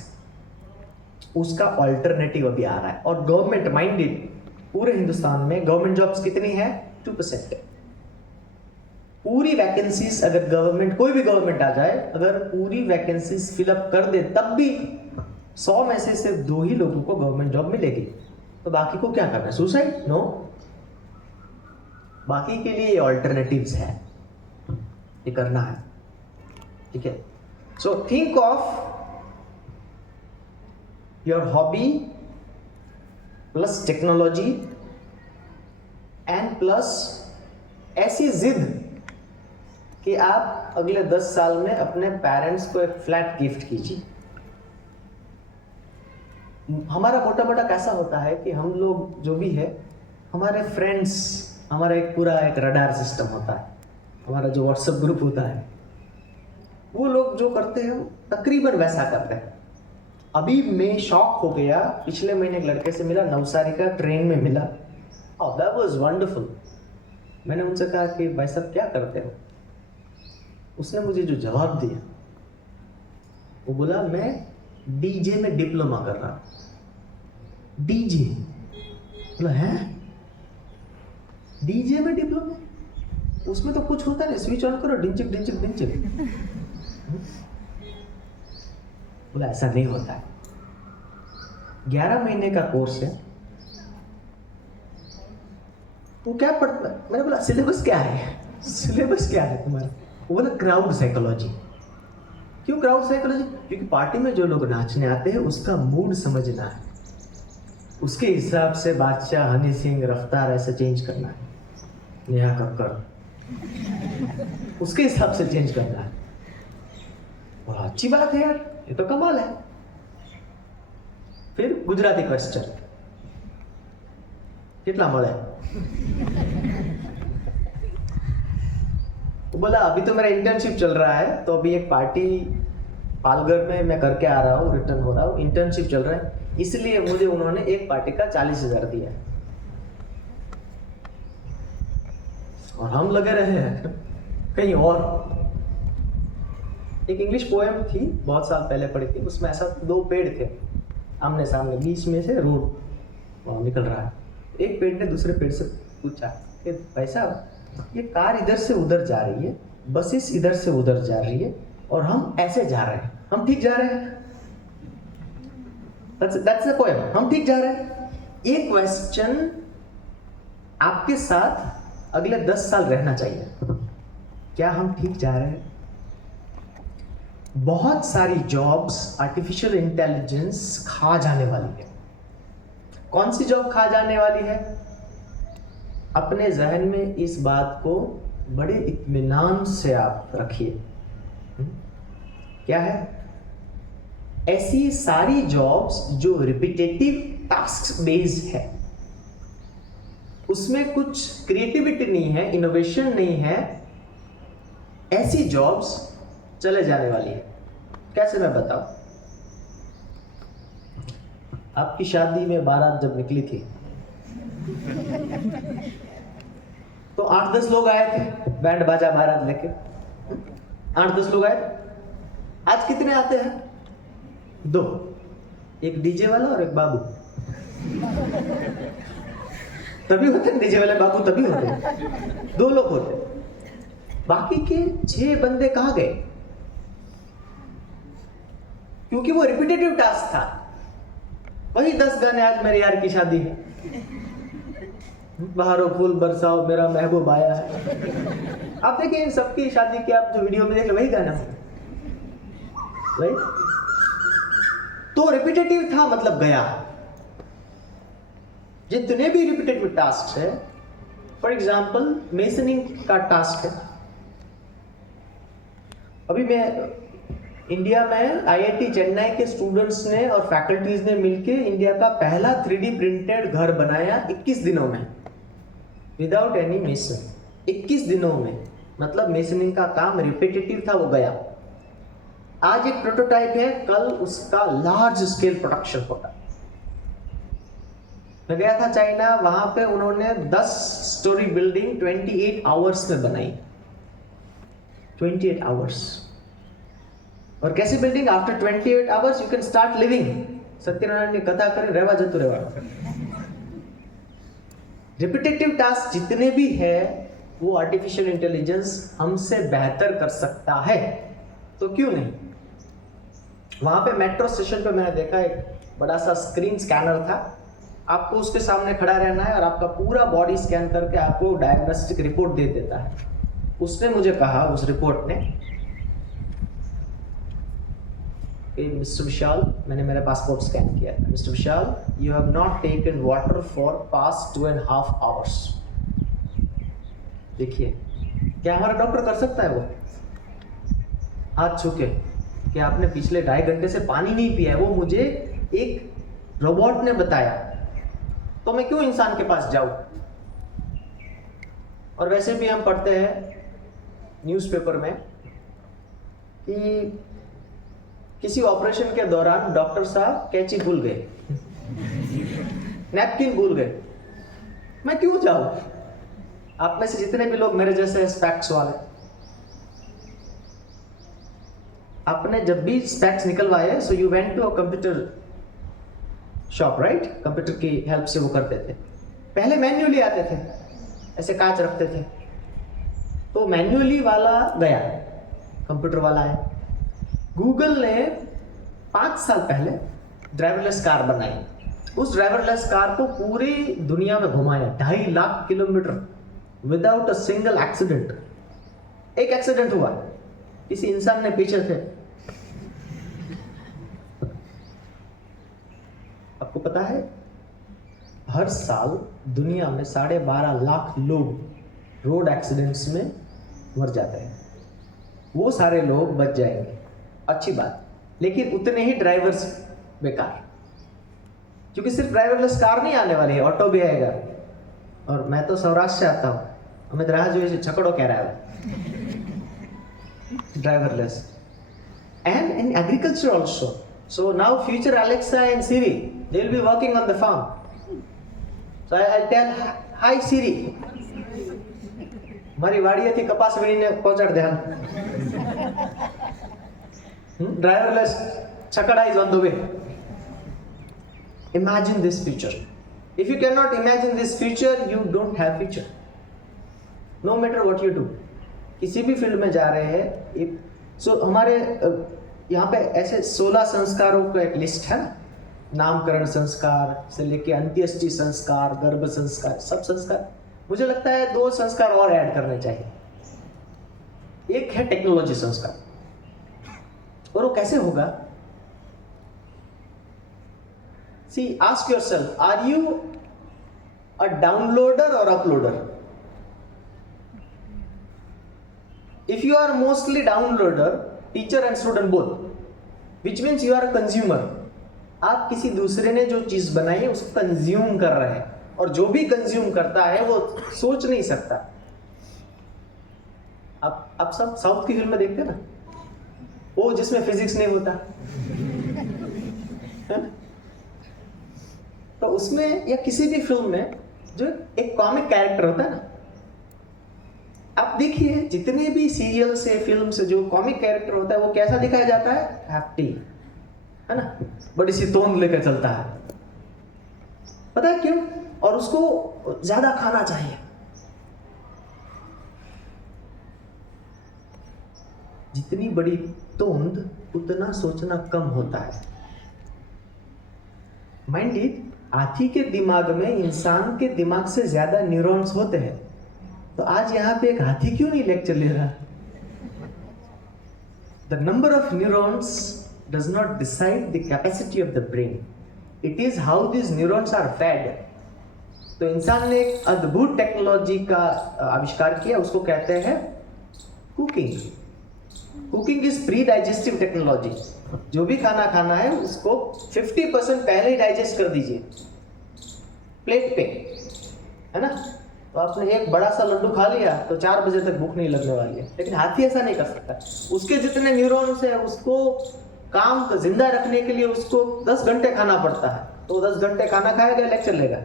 उसका ऑल्टरनेटिव अभी आ रहा है। और गवर्नमेंट माइंडेड पूरे हिंदुस्तान में गवर्नमेंट जॉब्स कितनी है? 2% है। पूरी वैकेंसीज अगर गवर्नमेंट, कोई भी गवर्नमेंट आ जाए, अगर पूरी वैकेंसीज फिलअप कर दे तब भी 100 में से सिर्फ 2 ही लोगों को गवर्नमेंट जॉब मिलेगी। तो बाकी को क्या करना है? सुसाइड? नो। बाकी के लिए ऑल्टरनेटिव्स है, ये करना है। ठीक है। So think of your hobby plus technology and plus ऐसी जिद कि आप अगले 10 साल में अपने पेरेंट्स को एक फ्लैट गिफ्ट कीजिए। हमारा मोटा मोटा कैसा होता है कि हम लोग जो भी है, हमारे फ्रेंड्स, हमारा एक पूरा एक रडार सिस्टम होता है, हमारा जो व्हाट्सएप ग्रुप होता है, वो लोग जो करते हैं तकरीबन वैसा करते हैं। अभी मैं शॉक हो गया, पिछले महीने एक लड़के से मिला, नवसारी का, ट्रेन में मिला। Oh that was wonderful. मैंने उनसे कहा कि भाई साहब क्या करते हो? उसने मुझे जो जवाब दिया, वो बोला मैं डीजे में डिप्लोमा कर रहा हूं। डीजे? बोला है डीजे में डिप्लोमा? उसमें तो कुछ होता नहीं, स्विच ऑन करो, डिंचिक डिंचिक डिंचिक। बोला ऐसा नहीं होता है। 11 महीने का कोर्स है। वो क्या पढ़ता है? मैंने बोला सिलेबस क्या है? सिलेबस क्या है तुम्हारा? वो बोला क्राउड साइकोलॉजी। क्यों क्राउड साइकोलॉजी? क्योंकि पार्टी में जो लोग नाचने आते हैं उसका मूड समझना है, उसके हिसाब से बादशाह, हनी सिंह, रफ्तार ऐसे चेंज करना है, नेहा कक्कड़, उसके हिसाब से चेंज करना है। और अच्छी बात है यार, ये तो कमाल है। फिर गुजराती क्वेश्चन कितना મળે? वो बोला अभी तो मेरा इंटर्नशिप चल रहा है, तो अभी एक पार्टी पालघर में मैं करके आ रहा हूँ, रिटर्न हो रहा हूँ, इंटर्नशिप चल रहा है, इसलिए मुझे उन्होंने एक पार्टी का 40,000 दिया है। और हम लगे रहे हैं कहीं और। एक इंग्लिश पोएम थी, बहुत साल पहले पढ़ी थी, उसमें ऐसा 2 पेड़ थे आमने सामने, बीच में से रोड निकल रहा है। एक पेड़ ने दूसरे पेड़ से पूछा कि भाई साहब, ये कार इधर से उधर जा रही है, बसेस इधर से उधर जा रही है, और हम ऐसे जा रहे हैं, हम ठीक जा रहे हैं? That's the poem. हम ठीक जा रहे हैं। ये क्वेश्चन आपके साथ अगले 10 साल रहना चाहिए। क्या हम ठीक जा रहे हैं? बहुत सारी जॉब्स आर्टिफिशियल इंटेलिजेंस खा जाने वाली है। कौन सी जॉब खा जाने वाली है? अपने जहन में इस बात को बड़े इत्मीनान से आप रखिए। क्या है? ऐसी सारी जॉब्स जो रिपीटेटिव टास्क बेस्ड है, उसमें कुछ क्रिएटिविटी नहीं है, इनोवेशन नहीं है, ऐसी जॉब्स चले जाने वाली है। कैसे मैं बताऊं? आपकी शादी में बारात जब निकली थी तो 8-10 लोग आए थे बैंड बाजा बारात लेके। 8-10 लोग आए। आज कितने आते हैं? 2, एक डीजे वाला और एक बाबू। तभी होते हैं डीजे वाले बाबू, तभी होते हैं। 2 लोग होते। बाकी के 6 बंदे कहाँ गए? क्योंकि वो रिपीटेटिव टास्क था। वही 10 गाने, आज मेरे यार की शादी है, बहारों फूल बरसाओ मेरा महबूब आया है। आप देखिए इन सबकी शादी की आप जो वीडियो में देख लो, वही गाना है, राइट? तो रिपीटेटिव था, मतलब गया। जितने भी रिपीटेटिव टास्क है, फॉर एग्जाम्पल मेसनिंग का टास्क है। अभी मैं इंडिया में आईआईटी चेन्नई के स्टूडेंट्स ने और फैकल्टीज ने मिलकर इंडिया का पहला 3D प्रिंटेड घर बनाया 21 दिनों में, विदाउट एनी मेसन। 21 दिनों में, मतलब मेसनिंग का काम रिपीटेटिव था, वो गया। आज एक प्रोटोटाइप है, कल उसका लार्ज स्केल प्रोडक्शन होगा। मैं गया था चाइना, वहां पे उन्होंने 10 स्टोरी बिल्डिंग 28 आवर्स में बनाई। 28 आवर्स। और कैसी building? After 28 hours you can start living. Satyanarayan ने कथा करें, रेवा जतु रेवा। रिपीटेटिव टास्क जितने भी है वो आर्टिफिशियल इंटेलिजेंस हमसे बेहतर कर सकता है, तो क्यों नहीं? वहां पे मेट्रो स्टेशन पे मैंने देखा एक बड़ा सा स्क्रीन स्कैनर था। आपको उसके सामने खड़ा रहना है और आपका पूरा बॉडी स्कैन करके आपको डायग्नोस्टिक रिपोर्ट दे देता है। उसने मुझे कहा, उस रिपोर्ट ने, मिस्टर विशाल, मैंने मेरा पासपोर्ट स्कैन किया था, mister Vishal you have not taken water for past 2.5 hours. देखिए, क्या हमारा डॉक्टर कर सकता है वो? हाथ छू के कि आपने पिछले 2.5 घंटे से पानी नहीं पिया है, वो मुझे एक रोबोट ने बताया, तो मैं क्यों इंसान के पास जाऊं? और वैसे भी हम पढ़ते हैं न्यूज़पेपर में कि किसी ऑपरेशन के दौरान डॉक्टर साहब कैंची भूल गए, नैपकिन भूल गए। मैं क्यों जाऊं? आप में से जितने भी लोग मेरे जैसे स्पेक्स वाले, आपने जब भी स्पेक्स निकलवाए, so you went to a computer shop, right? Computer की हेल्प से वो करते थे। पहले मैन्युअली आते थे, ऐसे कांच रखते थे, तो मैन्युअली वाला गया, कंप्यूटर वाला है। गूगल ने 5 साल पहले ड्राइवरलेस कार बनाई। उस ड्राइवरलेस कार को पूरी दुनिया में घुमाया 2.5 lakh kilometre without a single accident. एक एक्सीडेंट हुआ, किसी इंसान ने पीछे थे। आपको पता है हर साल दुनिया में 12.5 लाख लोग रोड एक्सीडेंट्स में मर जाते हैं। वो सारे लोग बच जाएंगे, अच्छी बात, लेकिन उतने ही ड्राइवर्स बेकार, क्योंकि सिर्फ ड्राइवरलेस कार नहीं आने वाली है, ऑटो भी आएगा। और मैं तो सौराष्ट्र से आता हूँ, हमें राह जो है छकड़ो कह रहा है driverless. And in agriculture also. So now future Alexa and Siri, they'll be working on the farm. So I'll tell, hi Siri, મારી વાડીએથી કપાસ વીણીને પહોંચાડ દે હાલ. Driverless છકડા is on the way. Imagine this future. If you cannot imagine this future, you don't have future. No matter what you do. किसी भी field में जा रहे हैं, सो हमारे यहाँ पे ऐसे 16 संस्कारों का एक लिस्ट है ना, नामकरण संस्कार से लेके अंत्येष्टि संस्कार, गर्भ संस्कार, सब संस्कार। मुझे लगता है 2 संस्कार और ऐड करने चाहिए। एक है टेक्नोलॉजी संस्कार, और वो कैसे होगा? See, ask yourself, are you a downloader or uploader? If you are mostly downloader, teacher and student both, which means you are a consumer. आप किसी दूसरे ने जो चीज बनाई है उसको कंज्यूम कर रहे हैं, और जो भी कंज्यूम करता है वो सोच नहीं सकता। आप सब साउथ की फिल्म देखते हैं ना, वो जिसमें फिजिक्स नहीं होता है? तो उसमें या किसी भी फिल्म में जो एक कॉमिक कैरेक्टर होता है ना, आप देखिए जितने भी सीरियल से, फिल्म से जो कॉमिक कैरेक्टर होता है वो कैसा दिखाया जाता है? हैप्पी, है ना, बड़ी सी तोंद लेकर चलता है। पता है क्यों? और उसको ज्यादा खाना चाहिए। जितनी बड़ी तोंद उतना सोचना कम होता है। माइंड इट, हाथी के दिमाग में इंसान के दिमाग से ज्यादा न्यूरॉन्स होते हैं। तो आज यहाँ पे एक हाथी क्यों नहीं लेक्चर ले रहा? The number of neurons does not decide the capacity of the brain, it is how this neurons are fed. तो इंसान ने एक अद्भुत टेक्नोलॉजी का आविष्कार किया, उसको कहते हैं cooking. Cooking is pre digestive technology. जो भी खाना खाना है उसको 50% पहले ही डाइजेस्ट कर दीजिए प्लेट पे, है ना। तो आपने एक बड़ा सा लड्डू खा लिया तो 4 बजे तक भूख नहीं लगने वाली है। लेकिन हाथी ऐसा नहीं कर सकता। उसके जितने न्यूरॉन्स है उसको काम को जिंदा रखने के लिए उसको 10 घंटे खाना पड़ता है। तो 10 घंटे खाना खाएगा, लेक्चर लेगा,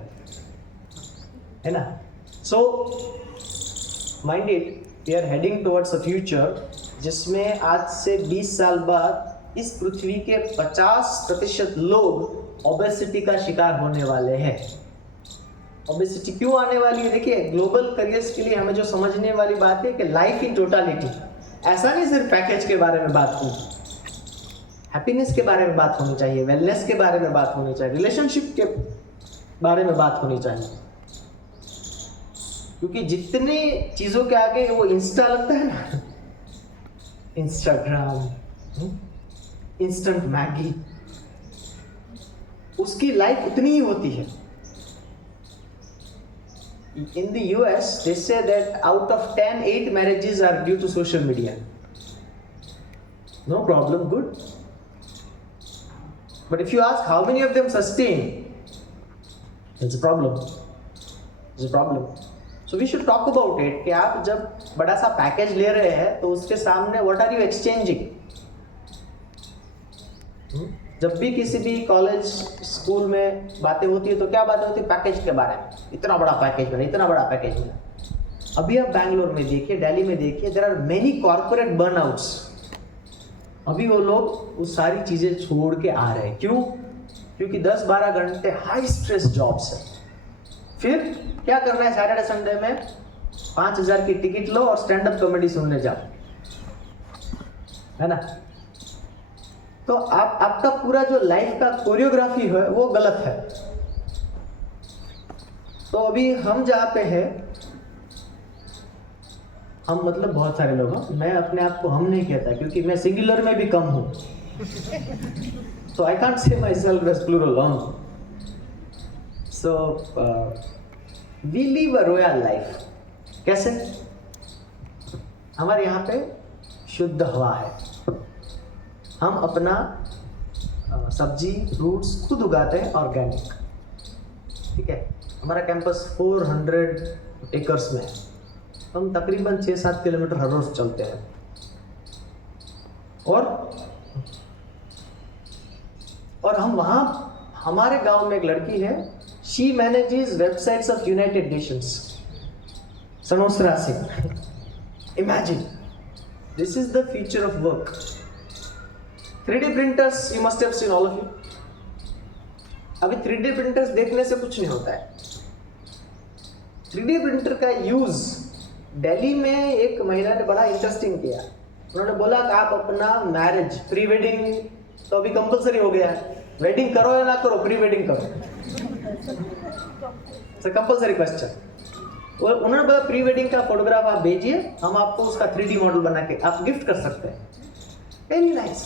है ना। So mind it, we are heading towards a future जिसमें आज से 20 साल बाद इस पृथ्वी के 50% लोग ओबेसिटी का शिकार होने वाले हैं। ओबेसिटी क्यों आने वाली है? देखिए, ग्लोबल करियर्स के लिए हमें जो समझने वाली बात है कि लाइफ इन टोटालिटी, ऐसा नहीं सिर्फ पैकेज के बारे में बात की, हैप्पीनेस के बारे में बात होनी चाहिए, वेलनेस के बारे में बात होनी चाहिए, रिलेशनशिप के बारे में बात होनी चाहिए। क्योंकि जितने चीजों के आगे वो इंस्टा लगता है ना, इंस्टाग्राम, इंस्टेंट मैगी, उसकी लाइफ उतनी ही होती है। In the US, they say that out of 10, 8 marriages are due to social media. No problem, good. But if you ask how many of them sustain, it's a problem. It's a problem. So we should talk about it. कि आप जब बड़ा सा package ले रहे हैं तो उसके सामने what are you exchanging? जब भी किसी भी कॉलेज स्कूल में बातें होती है तो क्या बातें होती है? पैकेज के बारे में। इतना बड़ा पैकेज मिला, इतना बड़ा पैकेज मिला। अभी आप बैंगलोर में देखिए, दिल्ली में देखिए, there are many corporate burnouts. अभी वो लोग वो सारी चीजें छोड़ के आ रहे हैं। क्यों? क्योंकि 10-12 घंटे हाई स्ट्रेस जॉब्स है। फिर क्या करना है? सैटरडे संडे में 5000 की टिकट लो और स्टैंड अप कॉमेडी सुनने जाओ, है ना। तो आपका पूरा जो लाइफ का कोरियोग्राफी है वो गलत है। तो अभी हम जहाँ पे हैं, हम मतलब बहुत सारे लोग हैं, मैं अपने आप को हम नहीं कहता क्योंकि मैं सिंगुलर में भी कम हूँ। So I can't say myself as plural only. So we live a royal life. कैसे? हमारे यहाँ पे शुद्ध हवा है, हम अपना सब्जी फ्रूट्स खुद उगाते हैं, ऑर्गेनिक, ठीक है। हमारा कैंपस 400 एकर्स में है। हम तकरीबन 6-7 किलोमीटर हर रोज चलते हैं। और हम वहाँ, हमारे गांव में एक लड़की है, she manages websites of United Nations, Sanosara Singh. Imagine, this is the future of work. 3D printers, you must have seen all of you. अभी 3D printers देखने से कुछ नहीं होता है। 3D printer का यूज दिल्ली में एक महिला ने बड़ा इंटरेस्टिंग किया। उन्होंने बोला कि आप अपना मैरिज, प्री वेडिंग तो अभी कंपलसरी हो गया है, वेडिंग करो या ना करो, प्री वेडिंग करो, कंपल्सरी क्वेश्चन। और उन्होंने बोला प्री वेडिंग का फोटोग्राफ आप भेजिए, हम आपको उसका 3D मॉडल बना के आप गिफ्ट कर सकते हैं। Very nice.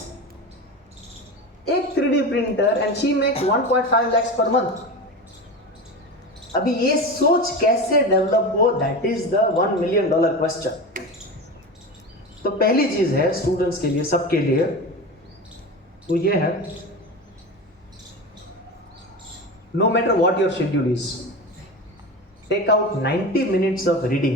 एक 3D printer and she makes 1.5 lakhs per month. अभी ये सोच कैसे डेवलप हो, that is the $1 million question. तो पहली चीज है स्टूडेंट्स के लिए, सबके लिए, तो ये है no matter what your schedule is, take out 90 minutes of reading.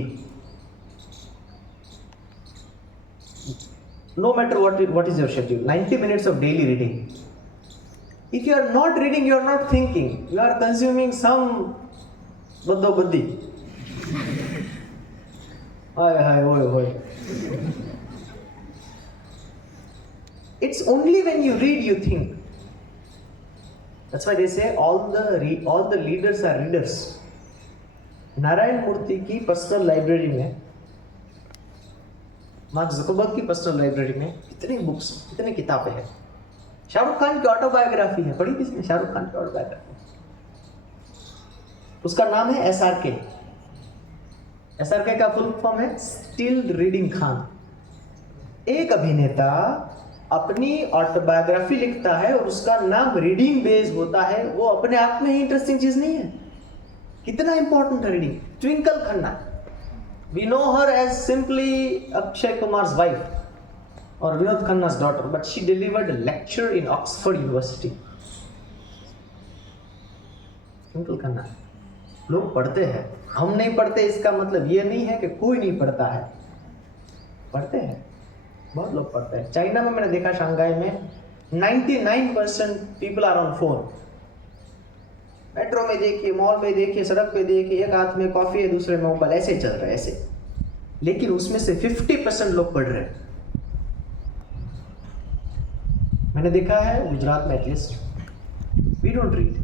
No matter what is your schedule, 90 minutes of daily reading. If you are not reading, you are not thinking, you are consuming some baddo baddi. Hi, oi. It's only when you read you think. That's why they say all the leaders are readers. Narayana Murthy की personal library में, Mark Zuckerberg की personal library में कितनी books, कितनी किताबें हैं। शाहरुख खान की autobiography है, पढ़ी किसने? शाहरुख खान की ऑटोबायोग्राफी, उसका नाम है SRK। SRK का फुल फॉर्म है स्टिल रीडिंग खान। एक अभिनेता अपनी ऑटोबायोग्राफी लिखता है और उसका नाम रीडिंग बेस्ड होता है, वो अपने आप में ही इंटरेस्टिंग चीज नहीं है? कितना इंपॉर्टेंट है reading. Twinkle Khanna, we know her as simply Akshay Kumar's wife और विनोद खन्ना's daughter, but she delivered a lecture in Oxford University. Twinkle Khanna. लोग पढ़ते हैं, हम नहीं पढ़ते इसका मतलब ये नहीं है कि कोई नहीं पढ़ता है, पढ़ते हैं, बहुत लोग पढ़ते हैं। चाइना में मैंने देखा, शंघाई में 99% people are on phone. Metro में देखिए, मॉल में देखिए, सड़क पे देखिए, एक हाथ में कॉफी है, दूसरे में मोबाइल, ऐसे ही चल रहा है ऐसे। लेकिन उसमें से 50% लोग पढ़ रहे हैं। मैंने देखा है गुजरात में एटलीस्ट, वी डोंट रीड,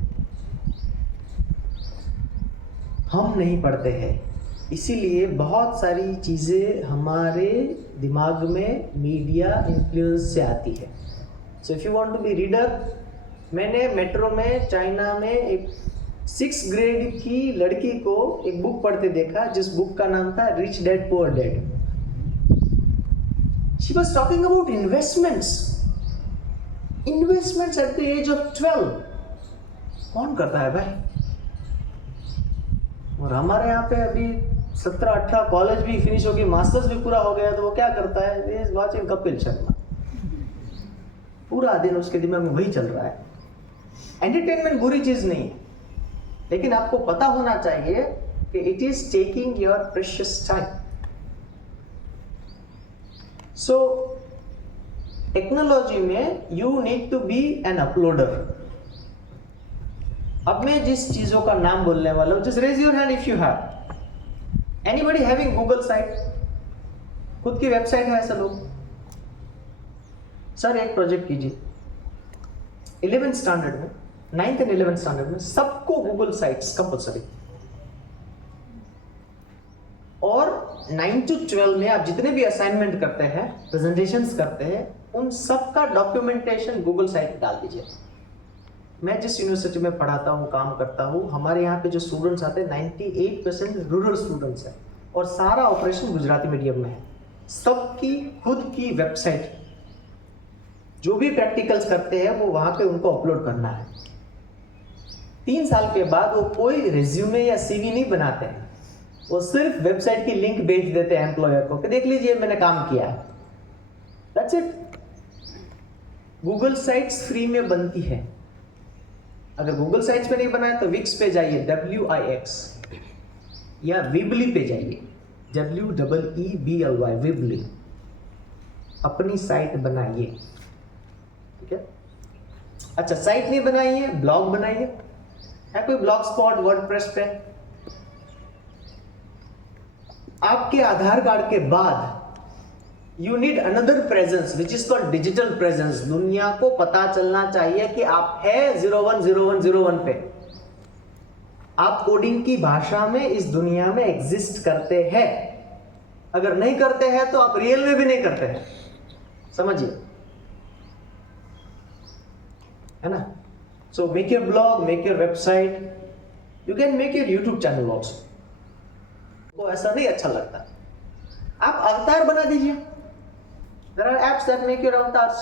हम नहीं पढ़ते हैं। इसीलिए बहुत सारी चीज़ें हमारे दिमाग में मीडिया इन्फ्लुएंस से आती है। So if you want to be reader, मैंने मेट्रो में चाइना में एक 6th ग्रेड की लड़की को एक बुक पढ़ते देखा, जिस बुक का नाम था rich dad poor dad. She was talking about investments at the age of 12। कौन करता है भाई? और हमारे यहाँ पे अभी 17-18 कॉलेज भी फिनिश हो गई, मास्टर्स भी पूरा हो गया, तो वो क्या करता है? इज वॉचिंग कपिल शर्मा, पूरा दिन उसके दिमाग में वही चल रहा है। एंटरटेनमेंट बुरी चीज नहीं है, लेकिन आपको पता होना चाहिए कि it is taking your precious time. So technology में you need to be an uploader. अब मैं जिस चीजों का नाम बोलने वाला हूं, just raise your hand if you have anybody having Google site, खुद की वेबसाइट है ऐसा लोग? सर एक प्रोजेक्ट कीजिए, 11th स्टैंडर्ड में, 9th एंड 11th स्टैंडर्ड में सबको गूगल साइट्स कंपल्सरी। और 9 to 12 में आप जितने भी असाइनमेंट करते हैं, प्रेजेंटेशंस करते हैं, उन सब का डॉक्यूमेंटेशन गूगल साइट पे डाल दीजिए। मैं जिस यूनिवर्सिटी में पढ़ाता हूँ, काम करता हूँ, हमारे यहाँ पे जो स्टूडेंट्स आते हैं 98% रूरल स्टूडेंट्स हैं, और सारा ऑपरेशन गुजराती मीडियम में है। सबकी खुद की वेबसाइट, जो भी प्रैक्टिकल्स करते हैं वो वहाँ पे उनको अपलोड करना है। 3 साल के बाद वो कोई रिज्यूमे या CV नहीं बनाते हैं, वो सिर्फ वेबसाइट की लिंक भेज देते हैं एम्प्लॉयर को कि देख लीजिए मैंने काम किया है। That's it. Google sites free में बनती है। अगर गूगल साइट्स पे नहीं बनाए तो विक्स पे जाइए, WIX, या विबली पे जाइए, WEEBLY, विबली। अपनी साइट बनाइए, ठीक है? अच्छा, साइट नहीं बनाई है, ब्लॉग बनाइए। है कोई ब्लॉग स्पॉट, वर्डप्रेस पे? आपके आधार कार्ड के बाद you need another presence which is called digital presence. दुनिया को पता चलना चाहिए कि आप है 010101 पे, आप कोडिंग की भाषा में इस दुनिया में एग्जिस्ट करते हैं। अगर नहीं करते हैं तो आप रियल में भी नहीं करते हैं, समझिए, है ना? So make your blog, make your website. You can make your YouTube channel also. को ऐसा नहीं अच्छा लगता, आप अवतार बना दीजिए. There are apps that make your avatars.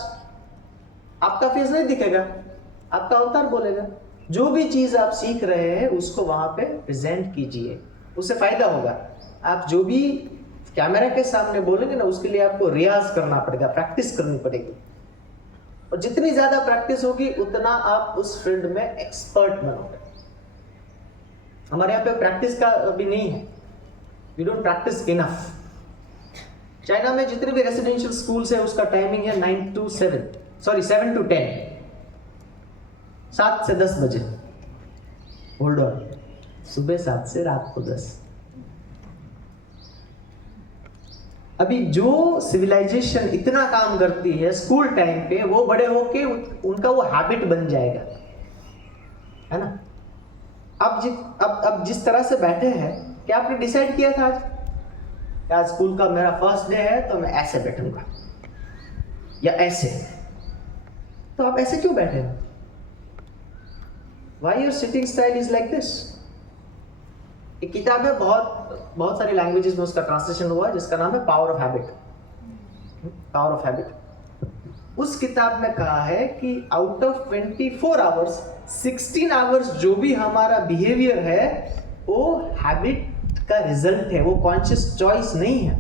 आपका फेस नहीं दिखेगा, आपका अवतार बोलेगा. जो भी चीज आप सीख रहे हैं उसको वहां पे प्रेजेंट कीजिए, उससे फायदा होगा. आप जो भी कैमरा के सामने बोलेंगे ना, उसके लिए आपको रियाज करना पड़ेगा, प्रैक्टिस करनी पड़ेगी. और जितनी ज्यादा प्रैक्टिस होगी उतना आप उस फील्ड में एक्सपर्ट बनोगे. हमारे यहाँ पे प्रैक्टिस का अभी नहीं है. We don't practise enough. China में जितने भी रेसिडेंशियल स्कूल्स है उसका टाइमिंग है 7 to 10, 7 से 10 बजे. होल्ड ऑन, सुबह 7 से रात को 10. अभी जो सिविलाइजेशन इतना काम करती है स्कूल टाइम पे, वो बड़े होके उनका वो हैबिट बन जाएगा, है ना. अब जिस तरह से बैठे हैं, क्या आपने डिसाइड किया था आज स्कूल का मेरा फर्स्ट डे है तो मैं ऐसे बैठूंगा या ऐसे? तो आप ऐसे क्यों बैठे हो? Why your sitting style is like this? एक किताब है, बहुत सारी लैंग्वेजेस में उसका ट्रांसलेशन हुआ है, जिसका नाम है power of habit. Power of habit. उस किताब में कहा है कि आउट ऑफ 24 आवर्स 16 आवर्स जो भी हमारा बिहेवियर है वो हैबिट का रिजल्ट है, वो कॉन्शियस चॉइस नहीं है,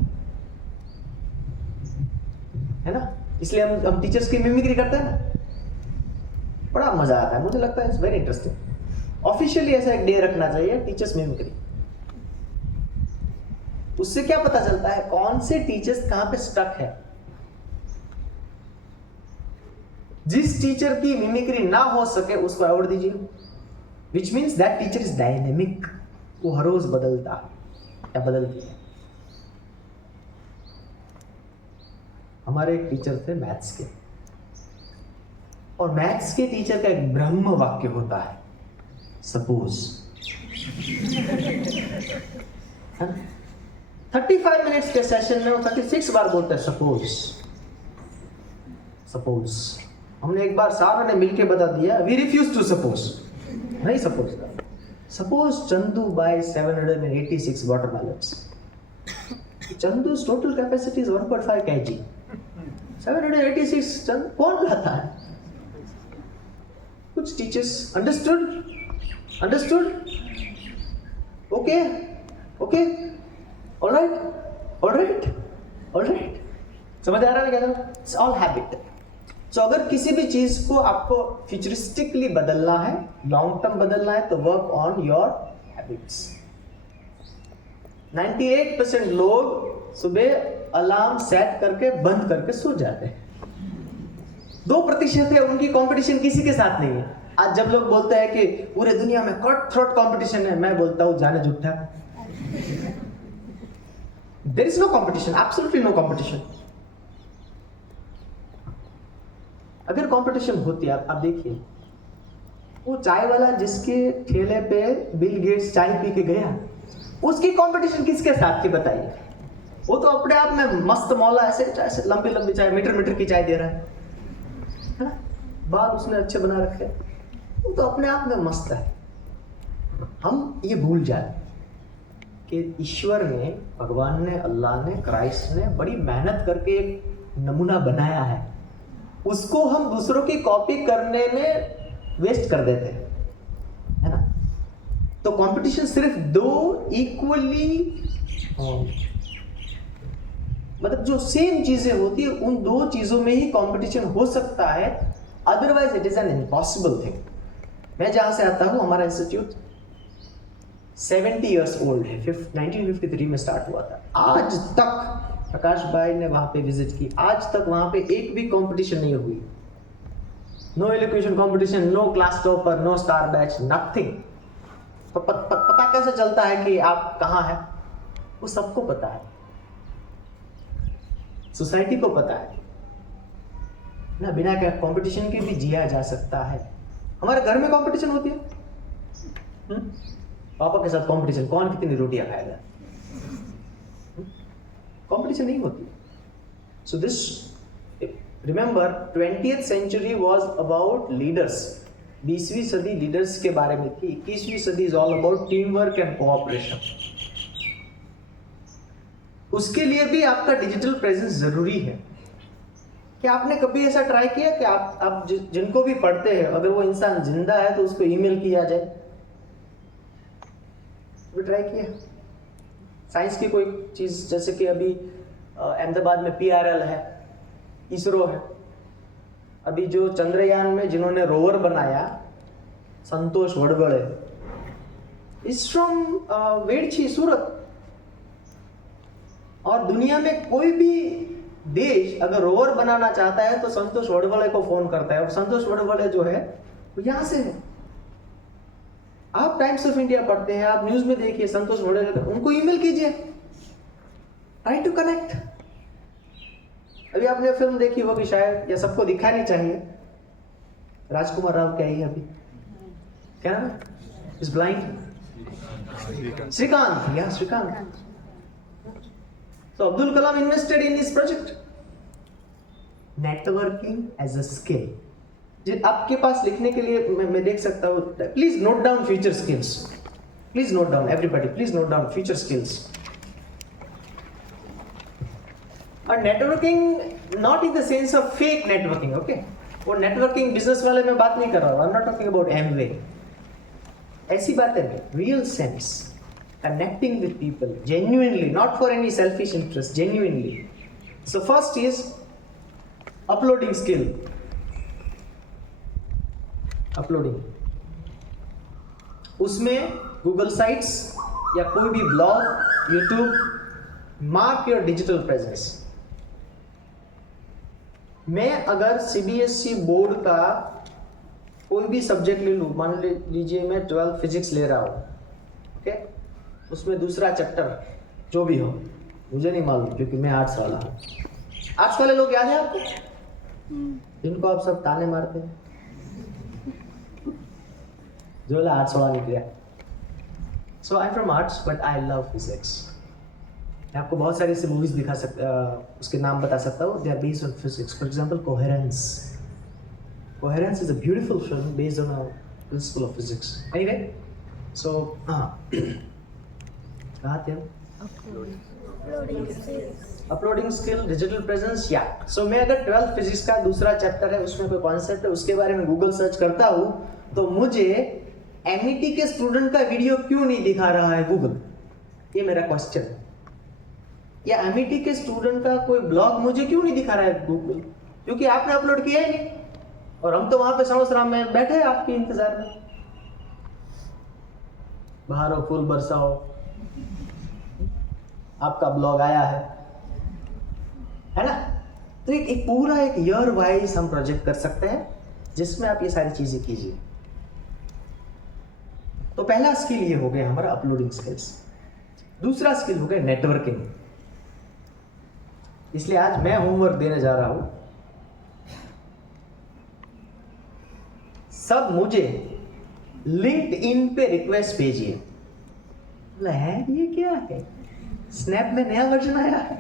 है ना. इसलिए हम टीचर्स की मिमिक्री करते हैं ना, बड़ा मजा आता है. मुझे लगता है इट्स वेरी इंटरेस्टिंग. ऑफिशियली ऐसा एक डे रखना चाहिए, टीचर्स मिमिक्री. उससे क्या पता चलता है कौन से टीचर्स कहां पे स्टक है. जिस टीचर की मिमिक्री ना हो सके उसको अवॉइड दीजिए, which means that teacher is dynamic. वो हर रोज बदलता या बदलती है. हमारे एक टीचर थे मैथ्स के, और मैथ्स के टीचर का एक ब्रह्म वाक्य होता है, सपोज. 35 मिनट्स के सेशन में वो 36 बार बोलते हैं सपोज सपोज. हमने एक बार सारा ने मिलके बता दिया, वी रिफ्यूज टू सपोज. नहीं suppose. Suppose Chandu by 786 watermelons. चंदू's total capacity is 1.5 kg. 786 ton कौन लाता है? कुछ टीचर्स अंडरस्टूड. Okay alright. समझ आ रहा है क्या? It's all habit. सो अगर किसी भी चीज को आपको फ्यूचरिस्टिकली बदलना है, लॉन्ग टर्म बदलना है, तो वर्क ऑन योर हैबिट्स. 98% लोग सुबह अलार्म सेट करके बंद करके सो जाते हैं. 2% है उनकी कंपटीशन किसी के साथ नहीं है. आज जब लोग बोलते हैं कि पूरे दुनिया में कट थ्रोट कंपटीशन है, मैं बोलता हूं जाने झूठा. There is no competition, absolutely no competition. अगर कंपटीशन होती है, आप देखिए वो चाय वाला जिसके ठेले पे बिल गेट्स चाय पी के गया, उसकी कंपटीशन किसके साथ थी बताइए? वो तो अपने आप में मस्त मौला, ऐसे लंबी चाय, मीटर की चाय दे रहा है ना. बाल उसने अच्छे बना रखे, वो तो अपने आप में मस्त है. हम ये भूल जाए कि ईश्वर ने, भगवान ने, अल्लाह ने, क्राइस्ट ने बड़ी मेहनत करके एक नमूना बनाया है, उसको हम दूसरों की कॉपी करने में वेस्ट कर देते हैं, है ना. तो कंपटीशन सिर्फ दो इक्वली, मतलब जो सेम चीजें होती है उन दो चीजों में ही कंपटीशन हो सकता है, otherwise it is an impossible thing. मैं जहां से आता हूं, हमारा इंस्टीट्यूट 70 इयर्स ओल्ड है. 1953 में स्टार्ट हुआ था. आज तक प्रकाश भाई ने वहां पे विजिट की, आज तक वहां पे एक भी कंपटीशन नहीं हुई. No elocution competition, no class topper, no star batch, nothing. तो पता कैसे चलता है कि आप कहाँ हैं? वो सबको पता है, सोसाइटी को पता है ना. बिना कंपटीशन के भी जिया जा सकता है. हमारे घर में कंपटीशन होती है, पापा के साथ कंपटीशन, कौन कितनी रोटियां खाएगा. कंपटीशन नहीं होती. So this, remember 20th century was about leaders. 20वीं सदी लीडर्स के बारे में थी, 21वीं सदी is all about team work and cooperation. उसके लिए भी आपका डिजिटल प्रेजेंस जरूरी है। क्या आपने कभी ऐसा ट्राई किया कि आप जिनको भी पढ़ते हैं, अगर वो इंसान जिंदा है तो उसको ईमेल किया जाए? वो ट्राई किया? साइंस की कोई चीज, जैसे कि अभी अहमदाबाद में PRL है, इसरो है, अभी जो चंद्रयान में जिन्होंने रोवर बनाया, संतोष वड़वड़े, इज फ्रॉम वेड़छी, सूरत। और दुनिया में कोई भी देश अगर रोवर बनाना चाहता है तो संतोष वड़वड़े को फोन करता है, और संतोष वड़वड़े जो है वो यहां से है। आप टाइम्स ऑफ इंडिया पढ़ते हैं, आप न्यूज में देखिए संतोष वड़वड़े, उनको ईमेल कीजिए, ट्राई टू कनेक्ट। अभी आपने फिल्म देखी होगी शायद, या सबको दिखानी चाहिए, राजकुमार राव क्या है अभी, क्या नाम है, इज ब्लाइंड, श्रीकांत, या Shrikant. So Abdul Kalam invested in this project. Networking as a skill. आपके पास लिखने के लिए मैं देख सकता हूँ, please note down future skills, please note down, everybody please note down future skills. और networking not in the sense of fake networking, okay, वो नेटवर्किंग बिजनेस वाले में बात नहीं कर रहा हूँ, I am not talking about Amway, ऐसी बातें नहीं, real sense, connecting with people genuinely, not for any selfish interest, genuinely. So first is uploading skill. Uploading. उसमें Google Sites या कोई भी blog, YouTube, mark your digital presence. मैं अगर CBSE board का कोई भी सब्जेक्ट ले लूँ, मान लीजिए मैं 12 फिजिक्स ले रहा हूँ, ओके, उसमें दूसरा चैप्टर जो भी हो, मुझे नहीं मालूम क्योंकि मैं आर्ट्स वाला हूँ। आर्ट्स वाले लोग याद है आपको, जिनको आप सब ताने मारते हैं, जो वाला आर्ट्स वाला निकला। So I am from arts but I love physics. मैं आपको बहुत सारी ऐसी मूवीज दिखा सकता, उसके नाम बता सकता हूँ, they are based on physics. For example coherence, coherence is a beautiful film based on a principle of physics. Anyway, so uploading skill, digital presence, या सो मैं अगर 12 फिजिक्स का दूसरा चैप्टर है, उसमें कोई कॉन्सेप्ट है, उसके बारे में गूगल सर्च करता हूँ, तो मुझे एमईटी के स्टूडेंट का वीडियो क्यों नहीं दिखा रहा है गूगल, ये मेरा क्वेश्चन है। या एमईटी के स्टूडेंट का कोई ब्लॉग मुझे क्यों नहीं दिखा रहा है गूगल, क्योंकि आपने अपलोड किया ही नहीं, और हम तो वहां पे सड़ोसराम में बैठे हैं आपके इंतजार में, बाहर हो, फूल बरसाओ, आपका ब्लॉग आया है ना। तो एक पूरा एक ईयर वाइज हम प्रोजेक्ट कर सकते हैं जिसमें आप ये सारी चीजें कीजिए। तो पहला स्किल ये हो गया हमारा अपलोडिंग स्किल्स। दूसरा स्किल हो गया नेटवर्किंग। इसलिए आज मैं होमवर्क देने जा रहा हूं, सब मुझे लिंक्डइन पे रिक्वेस्ट भेजिए। ये क्या है, स्नैप में नया वर्जन आया है।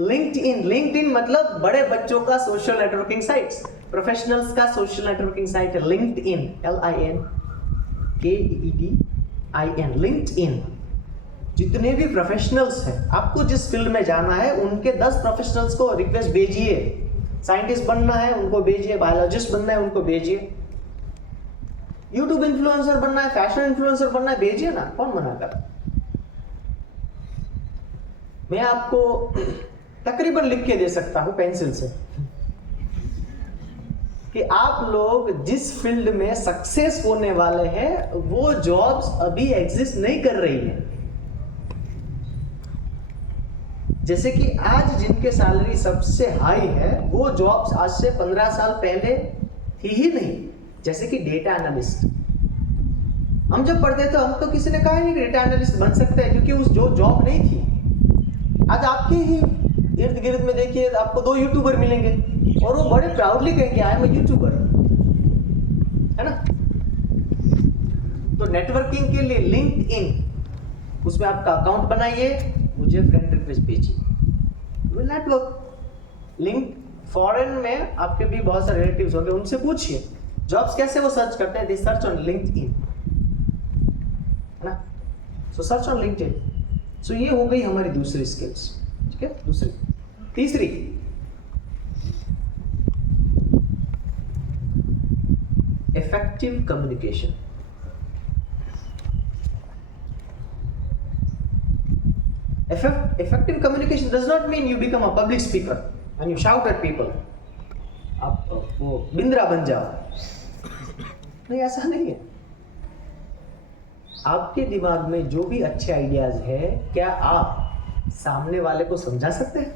लिंक्डइन मतलब बड़े बच्चों का सोशल नेटवर्किंग साइट्स, प्रोफेशनल्स का सोशल नेटवर्किंग साइट है लिंक्डइन, LINKEDIN, लिंक्डइन। जितने भी प्रोफेशनल्स हैं, आपको जिस फील्ड में जाना है उनके 10 प्रोफेशनल्स को रिक्वेस्ट भेजिए। साइंटिस्ट बनना है उनको भेजिए, बायोलॉजिस्ट बनना है उनको भेजिए, यूट्यूब इन्फ्लुएंसर बनना है, फैशन इन्फ्लुएंसर बनना है, भेजिए ना, कौन मना कर। मैं आपको तकरीबन लिख के दे सकता हूं पेंसिल से कि आप लोग जिस फील्ड में सक्सेस होने वाले हैं वो जॉब्स अभी एग्जिस्ट नहीं कर रही हैं। जैसे कि आज जिनके सैलरी सबसे हाई है वो जॉब्स आज से 15 साल पहले थी ही नहीं। जैसे कि डेटा एनालिस्ट, हम जब पढ़ते थे हम तो किसी ने कहा नहीं कि डेटा एनालिस्ट बन सकते हैं, क्योंकि उस जो जॉब नहीं थी। आज आपके ही इर्द गिर्द में देखिए आपको 2 यूट्यूबर मिलेंगे और वो बड़े प्राउडली कहेंगे आई एम अ यूट्यूबर, है ना। तो नेटवर्किंग के लिए लिंक्डइन, उसमें आपका अकाउंट बनाइए, मुझे फ्रेंड रिक्वेस्ट भेजिए, विल नेटवर्क। लिंक फॉरेन में आपके भी बहुत सारे रिलेटिव्स होंगे, उनसे पूछिए जॉब्स कैसे वो सर्च करते हैं? दे सर्च ऑन लिंक्डइन, है ना? So search on LinkedIn. So ये हो गई हमारी दूसरी स्किल्स, ठीक है? दूसरी। तीसरी, effective communication. Effective communication does not mean you become a public speaker and you shout at people. आप वो बिंद्रा बन जाओ, नहीं, ऐसा नहीं है। आपके दिमाग में जो भी अच्छे आइडियाज है, क्या आप सामने वाले को समझा सकते हैं?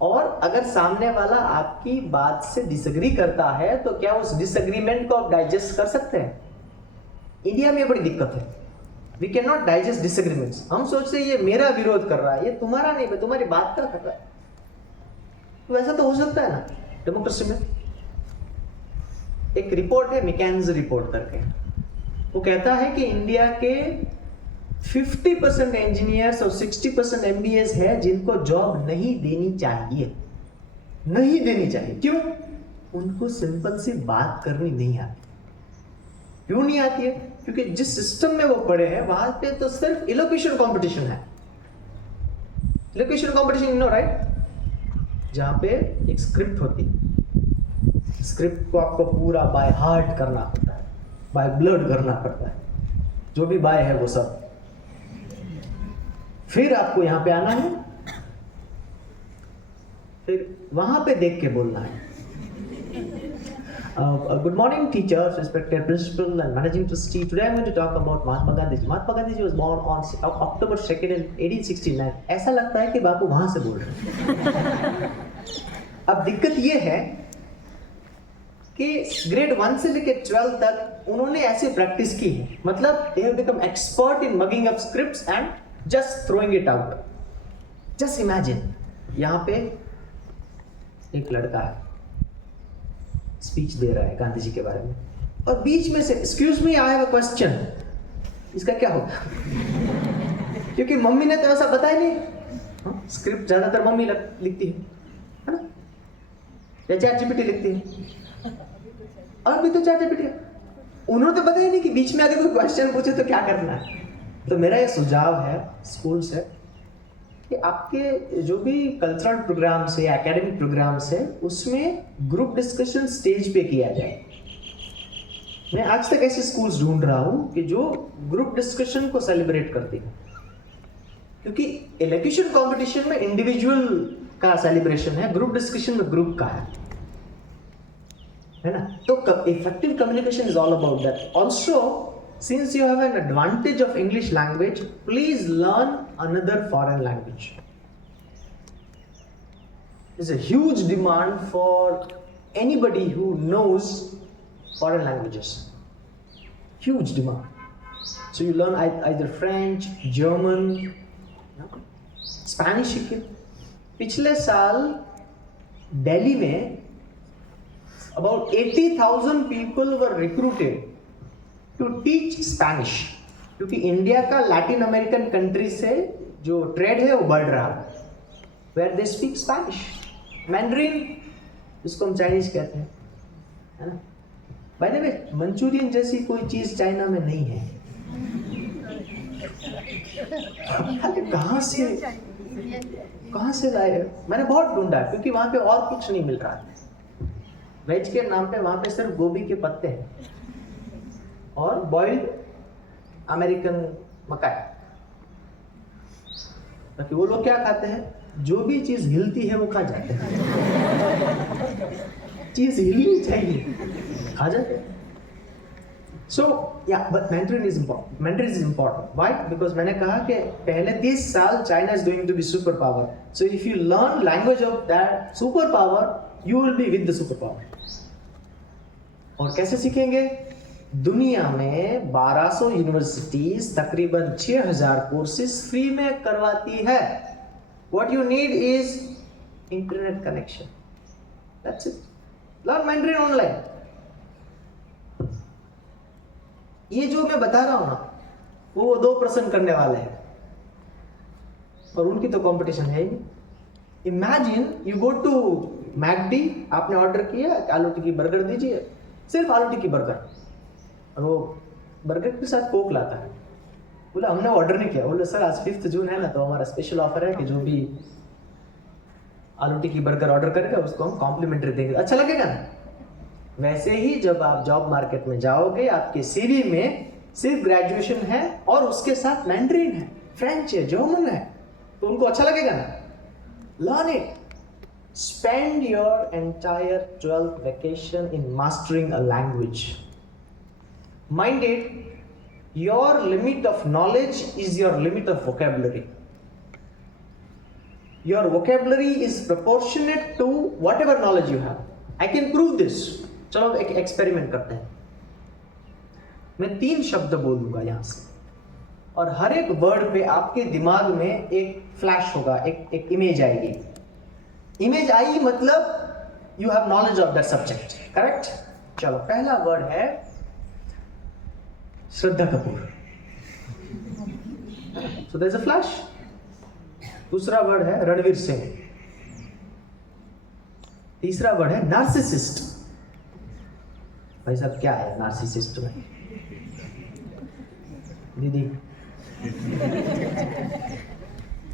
और अगर सामने वाला आपकी बात से डिसएग्री करता है तो क्या उस डिसएग्रीमेंट को आप डाइजेस्ट कर सकते हैं? इंडिया में बड़ी दिक्कत है, we can not digest disagreements. हम सोचते हैं ये मेरा विरोध कर रहा है, ये तुम्हारा नहीं, मैं तुम्हारी बात का कर रहा है। तो ऐसा तो हो सकता है ना डेमोक्रेसी में। एक रिपोर्ट है, मैकेन्जी रिपोर्ट करके, वो कहता है कि इंडिया के 50% इंजीनियर्स और 60% MBAs है जिनको जॉब नहीं देनी चाहिए, नहीं देनी चाहिए। क्यों? उनको सिंपल सी बात करनी नहीं आती। क्यों नहीं आती है? क्योंकि जिस सिस्टम में वो पढ़े हैं वहां पे तो सिर्फ इलोक्यूशन कंपटीशन है। इलोक्यूशन कंपटीशन, यू नो राइट, जहां पे एक स्क्रिप्ट होती है, स्क्रिप्ट को आपको पूरा बाय हार्ट करना पड़ता है, बाय ब्लड करना पड़ता है, जो भी बाय है वो सब। फिर आपको यहां पे आना है, फिर वहां पे देख के बोलना है। Good morning, teachers, respected principal and managing trustee. Today I'm going to talk about Mahatma Gandhi. Mahatma Gandhi was born on October 2nd in 1869. ऐसा लगता है कि बापू वहां से बोल रहे हैं। अब दिक्कत ये है कि ग्रेड 1 से लेकर 12 तक उन्होंने ऐसी प्रैक्टिस की है, मतलब they have become expert in mugging up scripts and just throwing it out. Just imagine, यहाँ पे एक लड़का है, स्पीच दे रहा है गांधी जी के बारे में, और बीच में say excuse me, I have a question, इसका क्या होगा? क्योंकि मम्मी ने तो ऐसा बताया नहीं। स्क्रिप्ट ज्यादातर मम्मी लिखती है ना, या चैट जीपीटी लिखती है, और भी तो चैट जीपीटी है। उन्होंने तो बताया नहीं कि बीच में अगर कोई क्वेश्चन पूछे तो क्या करना है। तो मेरा ये सुझाव है स्कूल से कि आपके जो भी कल्चरल प्रोग्राम्स है, एकेडमिक प्रोग्राम्स है, उसमें ग्रुप डिस्कशन स्टेज पे किया जाए। मैं आज तक ऐसे स्कूल्स ढूंढ रहा हूं कि जो ग्रुप डिस्कशन को सेलिब्रेट करते हैं, क्योंकि इलेक्शन कंपटीशन में इंडिविजुअल का सेलिब्रेशन है, ग्रुप डिस्कशन में ग्रुप का है ना। तो effective communication is all about that. Also, since you have an advantage of English language, please learn another foreign language. There's a huge demand for anybody who knows foreign languages. Huge demand. So you learn either French, German, Spanish. पिछले साल दिल्ली में about 80,000 people were recruited to teach Spanish, क्योंकि India का Latin American country से जो trade है वो बढ़ रहा है, where they speak Spanish, Mandarin, जिसको हम चाइनीज कहते हैं, है ना। बाय द वे, मंचूरियन जैसी कोई चीज चाइना में नहीं है। कहाँ से लाए? मैंने बहुत ढूंढा, क्योंकि वहां पे और कुछ नहीं मिल रहा है। वेज के नाम पे वहां पे सिर्फ गोभी के पत्ते हैं और बॉइल्ड अमेरिकन मकाई। ताकि वो लोग क्या खाते हैं, जो भी चीज हिलती है वो खा जाते हैं। चीज हिलनी चाहिए, खा जाते हैं। सो या but Mandarin is important. Mandarin is important. Why? Because मैंने कहा कि पहले 30 साल China is going to be super power. So if you learn language of that super power, you will be with the super power. और कैसे सीखेंगे? दुनिया में 1200 यूनिवर्सिटीज तकरीबन 6000 कोर्सेज फ्री में करवाती है। What you need is internet connection, that's it. Learn mandarin online. ये जो मैं बता रहा हूं ना, वो 2% करने वाले हैं, और उनकी तो कंपटीशन है ही नहीं। Imagine you go to McD आपने ऑर्डर किया, आलू टिक्की बर्गर दीजिए, सिर्फ आलू टिक्की बर्गर, और वो बर्गर के साथ कोक लाता है। बोला हमने ऑर्डर नहीं किया। बोले सर आज 5 जून है ना, तो हमारा स्पेशल ऑफर है कि जो भी आलू टिक्की बर्गर ऑर्डर करेगा उसको हम कॉम्प्लीमेंट्री देंगे। अच्छा लगेगा ना? वैसे ही जब आप जॉब मार्केट में जाओगे, आपके सीवी में सिर्फ ग्रेजुएशन है और उसके साथ मैंड्रीन है, फ्रेंच है, जर्मन है, तो उनको अच्छा लगेगा ना? Learn it. Spend your entire 12th vacation in mastering a language. Mind it, your limit of knowledge is your limit of vocabulary. Your vocabulary is proportionate to whatever knowledge you have. I can prove this. चलो एक experiment करते हैं। मैं 3 शब्द बोलूंगा यहां से, और हर एक वर्ड पे आपके दिमाग में एक फ्लैश होगा, एक इमेज आएगी। इमेज आई मतलब you have knowledge of that subject, correct? चलो पहला वर्ड है Shraddha Kapoor, so there is a flash. दूसरा वर्ड है रणवीर सिंह। तीसरा वर्ड है नार्सिसिस्ट। भाई साहब क्या है नार्सिसिस्ट में? दीदी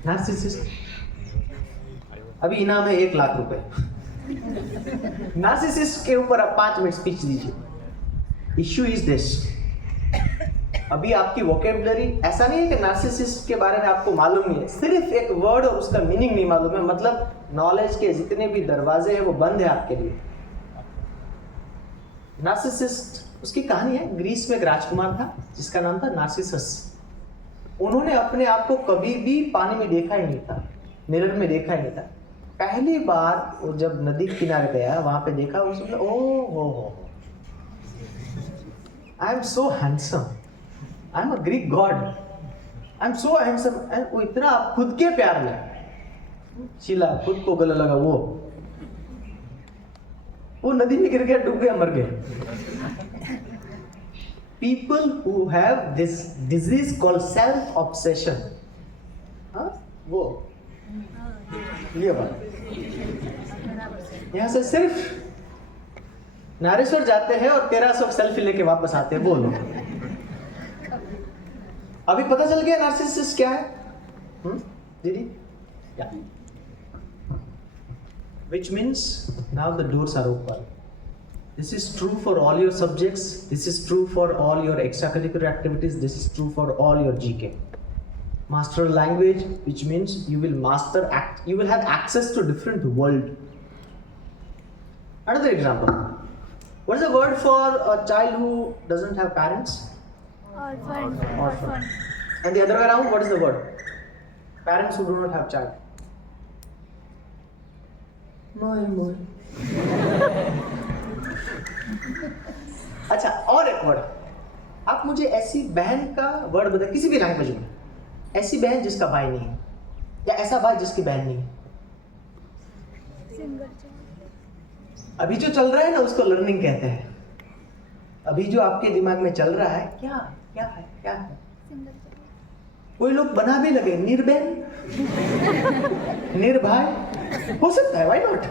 नार्सिसिस्ट अभी इनाम है 1 लाख रुपए। नार्सिसिस्ट के ऊपर आप 5 मिनट स्पीच दीजिए। इश्यू इज दिस, अभी आपकी वोकेबुलरी ऐसा नहीं है कि नार्सिसिस्ट के बारे में आपको मालूम नहीं है, सिर्फ एक वर्ड और उसका मीनिंग नहीं मालूम है, मतलब नॉलेज के जितने भी दरवाजे हैं वो बंद है आपके लिए। नार्सिसिस्ट, उसकी कहानी है, ग्रीस में एक राजकुमार था जिसका नाम था नार्सिसस। उन्होंने अपने आप को कभी भी पानी में देखा ही नहीं था, मिरर में देखा ही नहीं था। पहली बार वो जब नदी किनारे गया, वहां पे देखा, उसने ओह हो, I am so handsome, I am a Greek God, I am so handsome. वो इतना खुद के प्यार में चिल्ला, खुद को गला लगा, वो नदी में गिर गया, डूब गया, मर गया। People who have this disease called self obsession, वो ये बात, यहां से सिर्फ नारेश्वर जाते हैं और 1300 सेल्फी लेके वापस आते हैं। बोलो अभी पता चल गया नार्सिसिस्ट क्या है? दीदी, which means now the doors are open. This is true for all your subjects, this is true for all your extracurricular activities, this is true for all your GK. Master a language, which means you will you will have access to different world. Another example, what is the word for a child who doesn't have parents? Orphan. And the other way around, what is the word? Parents who do not have child. Moi. अच्छा, और एक word, आप मुझे ऐसी बहन का word बताइए किसी भी लैंग्वेज में, ऐसी बहन जिसका भाई नहीं है, या ऐसा भाई जिसकी बहन नहीं है। अभी जो चल रहा है ना उसको लर्निंग कहते हैं। अभी जो आपके दिमाग में चल रहा है, क्या है? कोई लोग बना भी लगे, निर्बहन, निर्भाई, हो सकता है, व्हाई नॉट,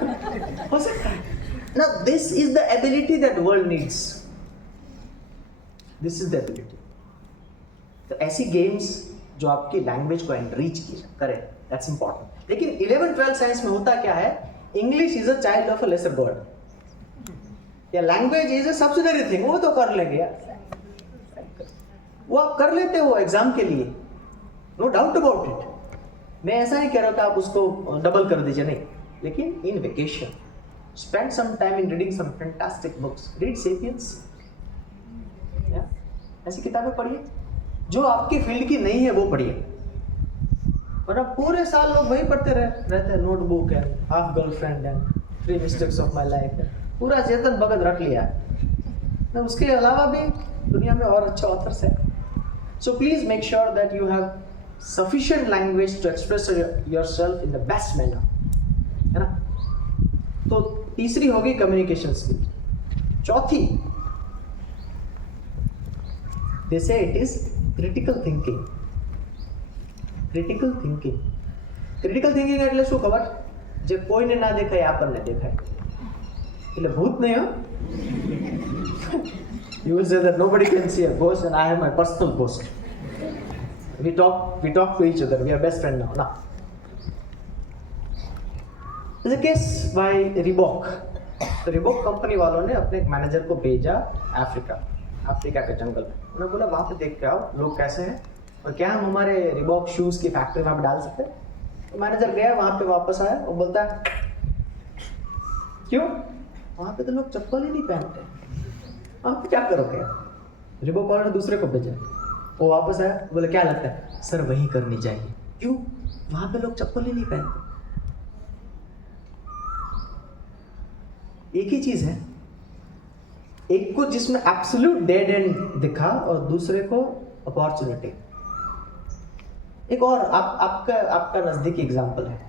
हो सकता है। Now this is the ability that world needs. This is the ability. तो ऐसी गेम्स जो आपकी लैंग्वेज को एनरिच करे, दैट्स इंपॉर्टेंट। लेकिन 11th-12th साइंस में होता क्या है? English is a child of a lesser god, या language is a subsidiary thing, वो तो कर लेंगे यार, वो आप कर लेते हो एग्जाम के लिए, नो डाउट अबाउट इट। मैं ऐसा नहीं कह रहा था आप उसको डबल कर दीजिए, नहीं, लेकिन इन vacation spend some time in reading some fantastic books. Read Sapiens. ऐसी किताबें पढ़िए जो आपकी फील्ड की नहीं है, वो पढ़िए। और अब पूरे साल लोग वही पढ़ते रहते हैं, नोटबुक है, हाफ गर्लफ्रेंड है, 3 मिस्टेक्स ऑफ माय लाइफ है, पूरा चेतन भगत रट लिया। तो उसके अलावा भी दुनिया में और अच्छे ऑथर्स हैं। So please make sure that you have sufficient language to express yourself in the best manner, है ना? तो तीसरी होगी कम्युनिकेशन स्किल। चौथी, they say it is critical thinking. Critical thinking એટલે શું ખબર? जो कोई ने ना देखा है आपन ने देखा है એટલે ભૂત નહીં હો you will say that nobody can see a ghost and I have my personal ghost. We talk to each other. We are best friends now. There's a case by Reebok. तो Reebok कंपनी वालों ने अपने एक manager को भेजा Africa के जंगल में. उन्होंने बोला वहाँ पे देख के आओ लोग कैसे हैं और क्या हम हमारे Reebok शूज की फैक्ट्री वहाँ पे डाल सकते हैं. तो मैनेजर गया वहाँ पे वापस आया और बोलता है क्यों वहाँ पे तो लोग चप्पल ही नहीं पहनते, आप क्या करोगे. Reebok वालों ने दूसरे को भेजा, वो वापस आया बोले क्या लगता है सर वही करनी चाहिए. क्यों वहाँ पे लोग चप्पल ही नहीं पहनते. एक ही चीज है, एक को जिसमें एब्सोल्यूट डेड एंड दिखा और दूसरे को अपॉर्चुनिटी. एक और आपका नजदीकी एग्जांपल है.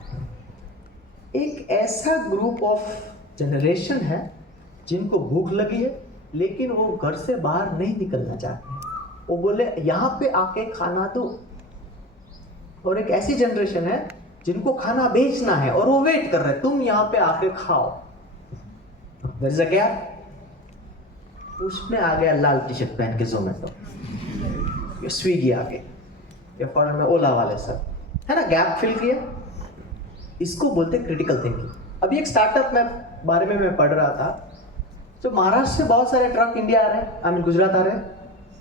एक ऐसा ग्रुप ऑफ जनरेशन है जिनको भूख लगी है लेकिन वो घर से बाहर नहीं निकलना चाहते हैं. वो बोले यहाँ पे आके खाना दो. और एक ऐसी जनरेशन है जिनको खाना बेचना है और वो वेट कर रहे हैं तुम यहाँ पे आके खाओ. There is a gap. उसमें आ गया लाल टी शर्ट पहन के जोमेटो, ये स्विगी आ गए, ये फॉरन में ओला वाले सब है ना, गैप फिल किया. इसको बोलते क्रिटिकल थिंकिंग. अभी एक स्टार्टअप में बारे में मैं पढ़ रहा था. तो महाराष्ट्र से बहुत सारे ट्रक इंडिया आ रहे हैं, आई मीन गुजरात आ रहे हैं,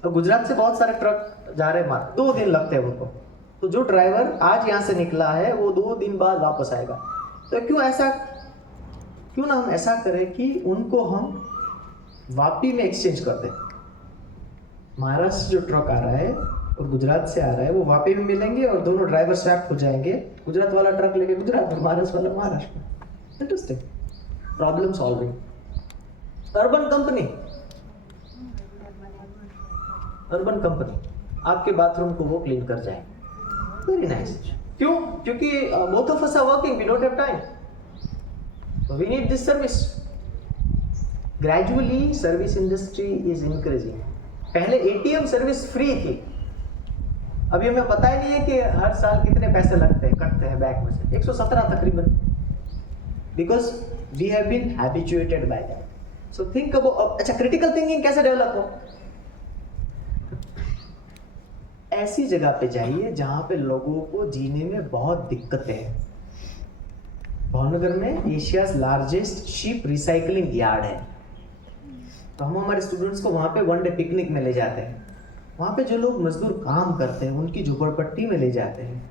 और गुजरात से बहुत सारे ट्रक जा रहे हैं. 2 दिन लगते हैं उनको. तो जो ड्राइवर आज यहाँ से निकला है वो 2 दिन बाद वापस आएगा. तो क्यों ना हम ऐसा करें कि उनको हम वापी में एक्सचेंज कर दें. महाराष्ट्र जो ट्रक आ रहा है और गुजरात से आ रहा है वो वापी में मिलेंगे और दोनों ड्राइवर स्वैप हो जाएंगे. गुजरात वाला ट्रक लेके गुजरात में, महाराष्ट्र वाला महाराष्ट्र में. Interesting. Problem solving. Urban company आपके बाथरूम को वो क्लीन कर जाएंगे. Very nice. क्यों? क्योंकि both of us are working, we don't have time. So we need this service. Gradually, service industry is increasing. पहले ATM सर्विस फ्री थी, अभी हमें पता ही नहीं है कि हर साल कितने पैसे लगते हैं, कटते हैं बैंक में से. 117 तकरीबन. Because we have been habituated by that. So think about. अच्छा, critical thinking कैसे डेवलप हो? ऐसी जगह पे जाइए जहाँ पे लोगों को जीने में बहुत दिक्कतें हैं. भावनगर में Asia's largest ship recycling yard है. तो हम हमारे स्टूडेंट्स को वहाँ पे 1 डे पिकनिक में ले जाते हैं. वहाँ पे जो लोग मजदूर काम करते हैं उनकी झोपड़पट्टी में ले जाते हैं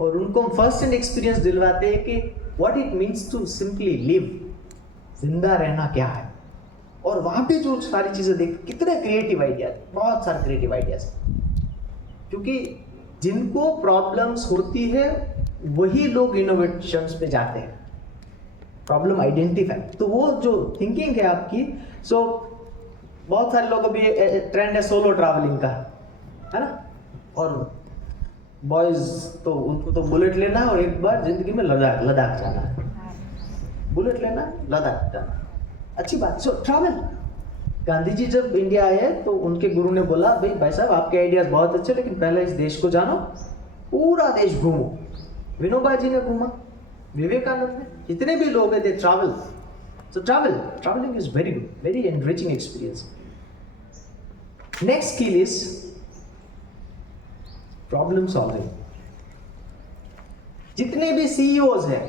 और उनको हम फर्स्ट हैंड एक्सपीरियंस दिलवाते हैं कि what it means to simply live, जिंदा रहना क्या है. और वहाँ पे जो सारी चीज़ें देख, कितने क्रिएटिव आइडियाज, बहुत सारे क्रिएटिव आइडियाज. क्योंकि जिनको प्रॉब्लम्स होती है वही लोग इनोवेशंस पे जाते हैं. Problem identify. तो वो जो थिंकिंग है आपकी. सो बहुत सारे लोग, अभी ट्रेंड है सोलो ट्रैवलिंग का, है ना. और बॉयज तो उनको तो बुलेट लेना है और एक बार जिंदगी में लद्दाख जाना है. बुलेट लेना, लद्दाख जाना, अच्छी बात. सो ट्रैवल. गांधी जी जब इंडिया आए तो उनके गुरु ने बोला भाई साहब आपके आइडियाज बहुत अच्छे लेकिन पहले इस देश को जानो, पूरा देश घूमो. विनोबा जी ने घूमा, विवेकानंद ने, जितने भी लोग हैं दे travel. So travelling is very good, very enriching experience. Next skill is problem solving. जितने भी सीईओज हैं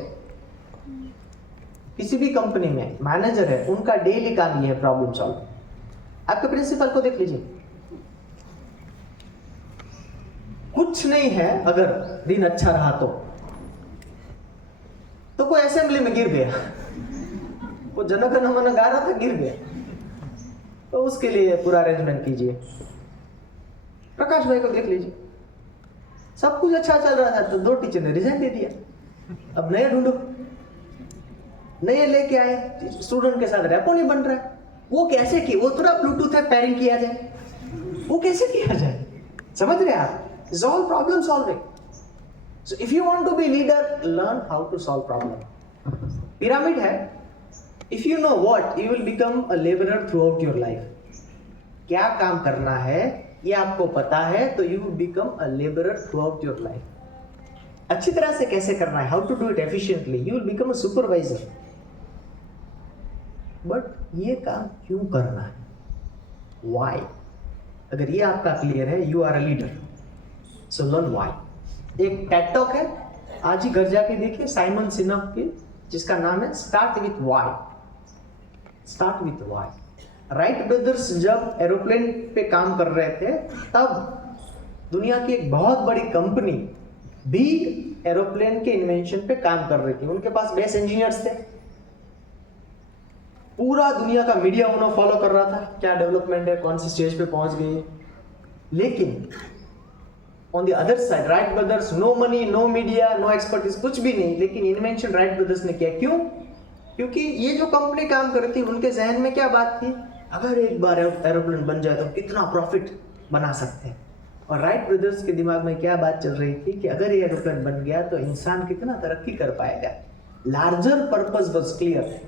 किसी भी कंपनी में, मैनेजर है, उनका डेली काम ये है प्रॉब्लम सॉल्विंग. आपके प्रिंसिपल को देख लीजिए, कुछ नहीं है अगर दिन अच्छा रहा तो कोई असेंबली में गिर गया, वो जनगण मन गा रहा था, गिर गया, तो उसके लिए पूरा अरेंजमेंट कीजिए. प्रकाश भाई को देख लीजिए, सब कुछ अच्छा चल रहा था तो 2 टीचर ने रिजाइन दे दिया. अब नए ढूंढो, नए लेके आए, स्टूडेंट के साथ रैपो नहीं बन रहा है. वो कैसे की? वो थोड़ा ब्लूटूथ है, पेयरिंग किया जाए, वो कैसे किया जाए? समझ रहे आप? It's all problem solving. So if you want to be leader, learn how to solve problem. Pyramid है. If you know what, you will become a laborer throughout your life. क्या काम करना है ये आपको पता है तो you will become a laborer throughout your life. अच्छी तरह से कैसे करना है, how to do it efficiently, you will become a supervisor. But ये काम क्यों करना है, व्हाई? अगर ये आपका क्लियर है, you are a leader. So learn why. एक टेड टॉक है, आज ही घर जाके देखिए, साइमन सिनेक की, जिसका नाम है start with why. Start with why. Wright brothers जब एरोप्लेन पे काम कर रहे थे, तब दुनिया की एक बहुत बड़ी कंपनी भी एरोप्लेन के इन्वेंशन पे काम कर रही थी। उनके पास बेस्ट इंजीनियर्स थे, पूरा दुनिया का मीडिया उन्हें फॉलो कर रहा था, क्या डेवलपमेंट है, कौन सी स्टेज पे पहुंच गई। लेकिन on the other side Wright brothers, no money, no media, no expertise, कुछ भी नहीं, लेकिन इन्वेंशन राइट ब्रदर्स ने किया। क्यों? क्योंकि ये जो कंपनी काम कर रही थी, उनके जहन में क्या बात थी, अगर एक बार एरोप्लेन बन जाए तो कितना प्रॉफिट बना सकते हैं। और राइट ब्रदर्स के दिमाग में क्या बात चल रही थी कि अगर ये एरोप्लेन बन गया तो इंसान कितना तरक्की कर पाएगा। Larger purpose was clear.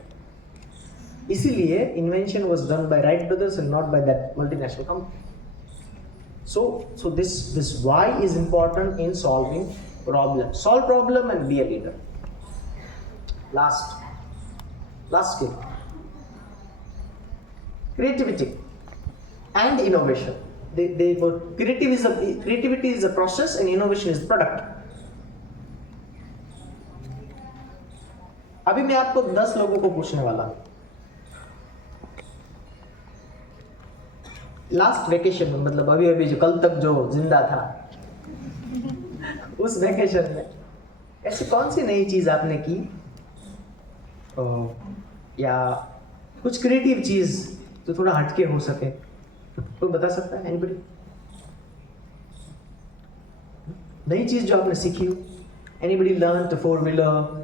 इसीलिए invention was done by Wright brothers and not by that multinational company. So this why is important in solving problem. Solve problem and be a leader. Last skill. Creativity and innovation. Creativity is a process and innovation is product. अभी मैं आपको 10 लोगों को पूछने वाला हूं। Last vacation में, मतलब अभी जो कल तक जो जिंदा था, उस वेकेशन में ऐसी कौन सी नई चीज आपने की, या कुछ क्रिएटिव चीज जो थोड़ा हटके हो सके, कोई बता सकता है? एनीबॉडी? नई चीज जो आपने सीखी हो? एनीबॉडी लर्न टू 4-व्हीलर?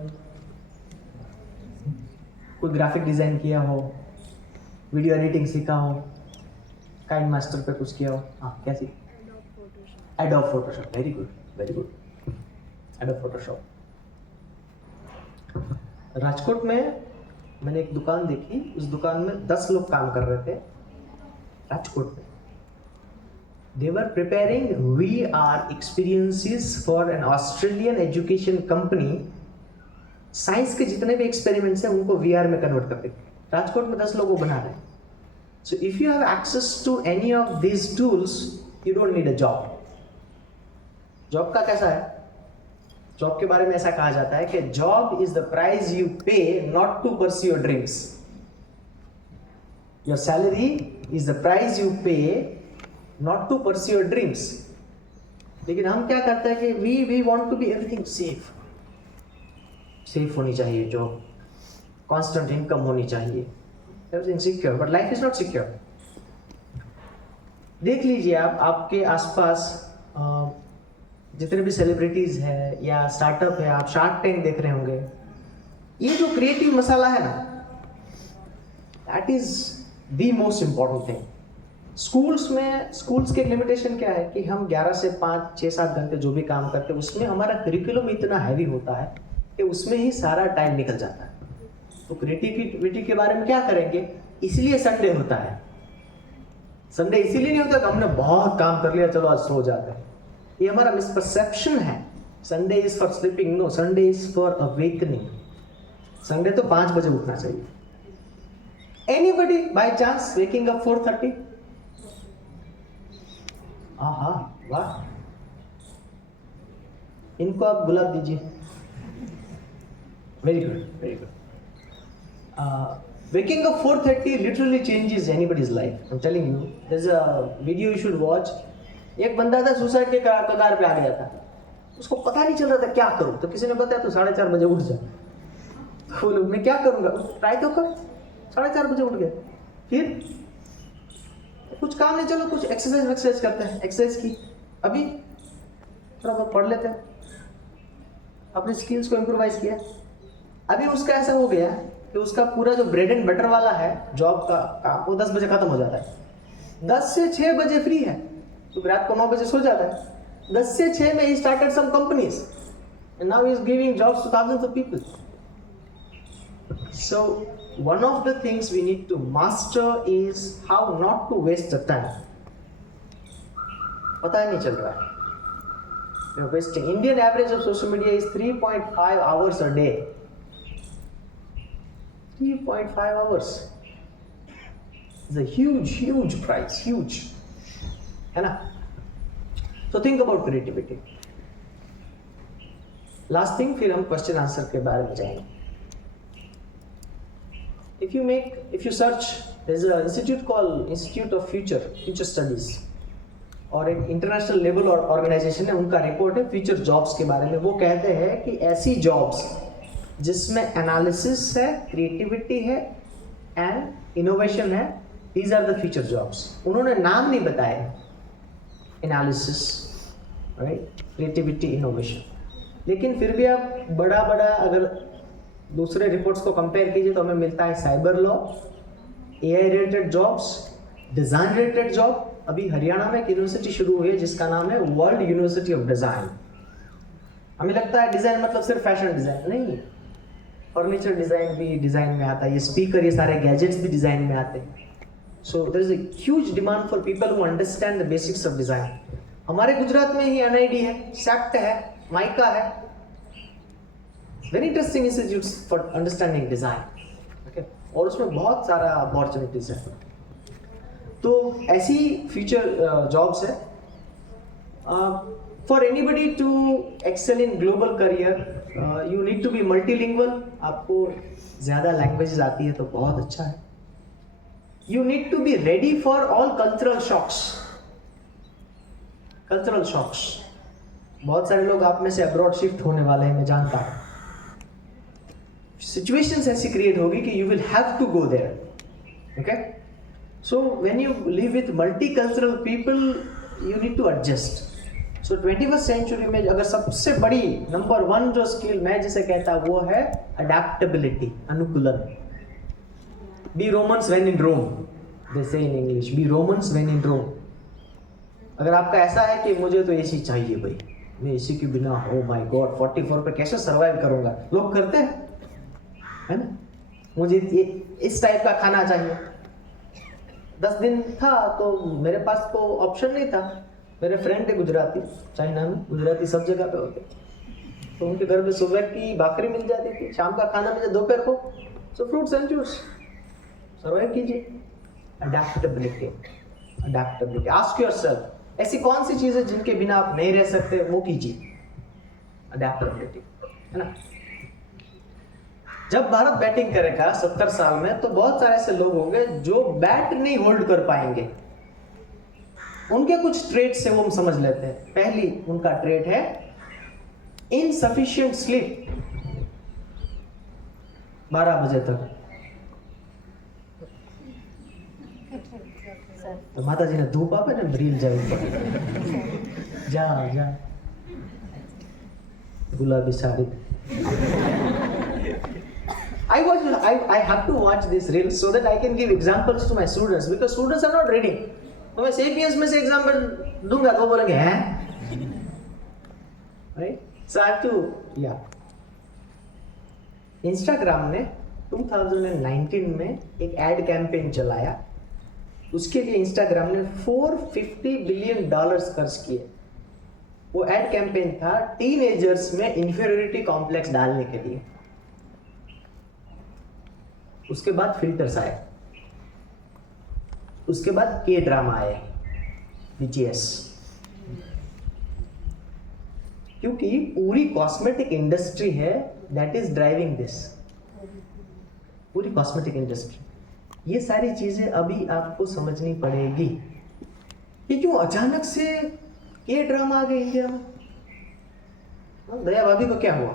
कोई ग्राफिक डिजाइन किया हो, वीडियो एडिटिंग सीखा हो, काइंड मास्टर पे कुछ किया हो? हाँ, क्या सीखा? Adobe Photoshop. Very good, very good. Adobe Photoshop. Rajkot में मैंने एक दुकान देखी, उस दुकान में 10 लोग काम कर रहे थे राजकोट में। They were preparing VR experiences for an Australian education company. Science के जितने भी एक्सपेरिमेंट्स हैं उनको VR में कन्वर्ट करते। राजकोट में 10 लोगों बना रहे हैं। So if you have access to any of these tools, you don't need a job. Job का कैसा है? जॉब के बारे में ऐसा कहा जाता है कि job is the price you pay not to pursue your dreams. Your salary is the price you pay not to pursue your dreams. लेकिन हम क्या करते हैं कि we want to be everything safe. Safe होनी चाहिए जॉब, कांस्टेंट इनकम होनी चाहिए, everything secure, but life is not secure. देख लीजिए आप, आपके आसपास जितने भी सेलिब्रिटीज हैं या स्टार्टअप है, आप शार्क टैंक देख रहे होंगे। ये जो क्रिएटिव मसाला है ना, that is the most important thing. Schools के लिमिटेशन क्या है कि हम 11 से 5, 6, 7 घंटे जो भी काम करते हैं, उसमें हमारा करिकुलम इतना हैवी होता है कि उसमें ही सारा टाइम निकल जाता है। तो क्रिएटिविटी के बारे में क्या करेंगे? इसलिए संडे होता है। संडे इसीलिए नहीं होता कि हमने बहुत काम कर लिया, चलो आज सो जाते हैं। ये हमारा मिसपरसेप्शन है। Sunday is for sleeping, no, Sunday is for awakening. Sunday तो 5 बजे उठना चाहिए। Anybody by chance waking up 4:30? हाँ, वाह, इनको आप गुलाब दीजिए। Very good, very good. Waking up 4:30 literally changes anybody's life. I'm telling you. There's a video you should watch. एक बंदा था सुसाइड के कगार पे आ गया था, उसको पता नहीं चल रहा था क्या करूं, तो किसी ने बताया तू 4:30 बजे उठ जा। तो बोलो मैं क्या करूंगा, ट्राई तो कर। 4:30 बजे उठ गया, फिर कुछ काम नहीं, चलो कुछ एक्सरसाइज करते हैं। एक्सरसाइज की, अभी थोड़ा बहुत पढ़ लेते हैं, अपनी स्किल्स को इम्प्रोवाइज किया। अभी उसका ऐसा हो गया कि उसका पूरा जो ब्रेड एंड बटर वाला है जॉब का काम, वो 10 बजे खत्म हो जाता है। 10 से 6 बजे फ्री है, तो रात को 9 बजे सो जाता है। 10 से 6 में ही started some companies and now he is giving jobs to thousands of people. So one of the things we need to master is how not to waste the time. पता ही नहीं चल रहा है, You're wasting. Indian average of social media is 3.5 hours a day. 3.5 hours. It's a huge price. Huge. है ना? So think about creativity. Last thing, फिर हम question answer के बारे में जाएंगे. If you search, there's an institute called Institute of Future Studies. और एक इंटरनेशनल लेवल और ऑर्गेनाइजेशन है, उनका रिपोर्ट है फ्यूचर जॉब्स के बारे में. वो कहते हैं कि ऐसी जॉब्स जिसमें एनालिसिस है, क्रिएटिविटी है एंड इनोवेशन है, these are the future jobs. उन्होंने नाम नहीं बताए. Analysis, right, creativity, innovation. लेकिन फिर भी आप बड़ा अगर दूसरे रिपोर्ट्स को कंपेयर कीजिए तो हमें मिलता है cyber law, AI related jobs, design related job. अभी हरियाणा में एक यूनिवर्सिटी शुरू हुई है जिसका नाम है वर्ल्ड यूनिवर्सिटी ऑफ डिज़ाइन. हमें लगता है डिज़ाइन मतलब सिर्फ फैशन डिज़ाइन नहीं, फर्नीचर डिज़ाइन भी डिज़ाइन में आता है, ये स्पीकर, ये सारे गैजेट्स भी डिज़ाइन में आते हैं. So there is a huge demand for people who understand the basics of design. हमारे गुजरात में ही एनआईडी है, सैक्ट है, माइका है, very interesting institutes for understanding design. Okay, और उसमें बहुत सारा अपॉर्चुनिटीज है. तो ऐसी फ्यूचर जॉब्स है. For anybody to excel in global career you need to be multilingual. आपको ज़्यादा लैंग्वेजेस आती है तो बहुत अच्छा है. You need to be ready for all cultural shocks. बहुत सारे लोग आप में से अब्रॉड शिफ्ट होने वाले हैं, मैं जानता हूँ. सिचुएशंस ऐसी क्रिएट होगी कि you will have to go there. Okay, so when you live with multicultural people you need to adjust. So 21st century में अगर सबसे बड़ी नंबर 1 जो स्किल मैं जिसे कहता वो है अडेप्टेबिलिटी, अनुकूलन. Be Romans when in Rome, they say in English, be Romans when in Rome. अगर आपका ऐसा है कि मुझे तो एसी चाहिए भाई, मैं एसी के बिना ओ माय गॉड 44 पे कैसे सर्वाइव करूंगा, लोग करते हैं, है ना. मुझे इस टाइप का खाना चाहिए. 10 दिन था तो मेरे पास तो ऑप्शन नहीं था. मेरे फ्रेंड थे गुजराती, चाइना में गुजराती सब जगह पे होते, तो उनके घर में सुबह की भाकरी मिल जाती थी, शाम का खाना मिले दोपहर को. सो फ्रूट्स एंड जूस, सर्वाइव कीजिए. अडेप्टेबिलिटी. आस्क योरसेल्फ, ऐसी कौन सी चीज़ें जिनके बिना आप नहीं रह सकते, वो कीजिए. अडेप्टेबिलिटी, है ना. जब भारत बैटिंग करेगा 70 साल में तो बहुत सारे ऐसे लोग होंगे जो बैट नहीं होल्ड कर पाएंगे. उनके कुछ ट्रेट्स से वो हम समझ लेते हैं. पहली उनका ट्रेट है इनसफिशिएंट स्लीप. 12 बजे तक. तो माता जी ने धूप आपे ने रील जाए जा गुलाबी sari. I have to watch this reel so that I can give examples to my students because students are not reading. तो मैं सेपियंस में से एग्जाम्पल दूंगा तो वो बोलेंगे हैं, right. So I have to Instagram ने 2019 में एक एड कैंपेन चलाया. उसके लिए इंस्टाग्राम ने $450 बिलियन खर्च किए. वो एड कैंपेन था टीनेजर्स में इंफीरियरिटी कॉम्प्लेक्स डालने के लिए. उसके बाद फिल्टर्स आए, उसके बाद के ड्रामा आए, BTS. क्योंकि पूरी कॉस्मेटिक इंडस्ट्री है दैट इज ड्राइविंग दिस. पूरी कॉस्मेटिक इंडस्ट्री. ये सारी चीजें अभी आपको समझनी पड़ेगी कि क्यों अचानक से ये ड्रामा आ गए इंडिया में. दया भाभी को क्या हुआ,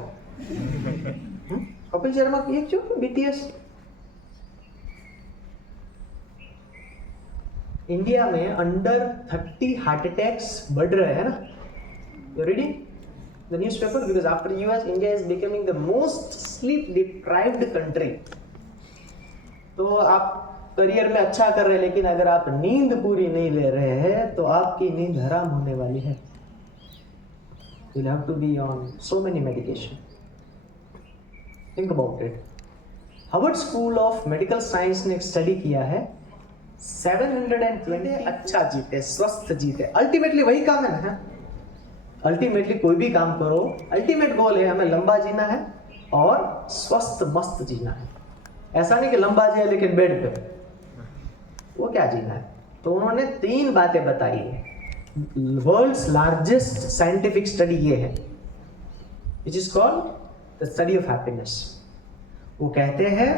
कपिल शर्मा की क्यों, BTS. इंडिया में अंडर 30 हार्ट अटैक्स बढ़ रहे हैं ना. You reading the newspaper because after US India is becoming the most sleep deprived country. तो आप करियर में अच्छा कर रहे हैं लेकिन अगर आप नींद पूरी नहीं ले रहे हैं तो आपकी नींद हराम होने वाली है. You will have to be on so many medication. Think about it. Harvard school of medical science ने एक स्टडी किया है. 720 अच्छा जीते, स्वस्थ जीते. अल्टीमेटली वही काम है ना. अल्टीमेटली कोई भी काम करो, अल्टीमेट गोल है हमें लंबा जीना है और स्वस्थ मस्त जीना है। ऐसा नहीं कि लंबा जिया लेकिन बेड पे, वो क्या जीना है। तो उन्होंने 3 बातें बताई है। वर्ल्ड्स लार्जेस्ट साइंटिफिक स्टडी ये है, which is called the study of happiness. वो कहते हैं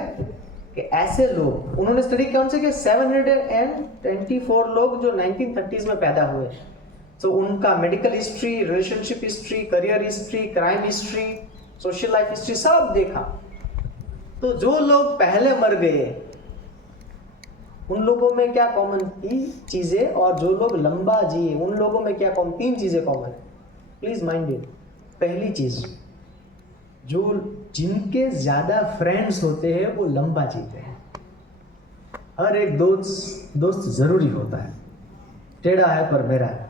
कि ऐसे लोग, उन्होंने स्टडी कौन से कि 724 लोग जो 1930s में पैदा हुए, तो उनका medical history, relationship history, career history, crime history, social life history सब देखा। तो जो लोग पहले मर गए उन लोगों में क्या कॉमन थी चीजें, और जो लोग लंबा जिए उन लोगों में क्या कॉमन, 3 चीजें कॉमन है। Please mind it. पहली चीज, जो जिनके ज्यादा फ्रेंड्स होते हैं वो लंबा जीते हैं। हर एक दोस्त जरूरी होता है, टेढ़ा है पर मेरा है,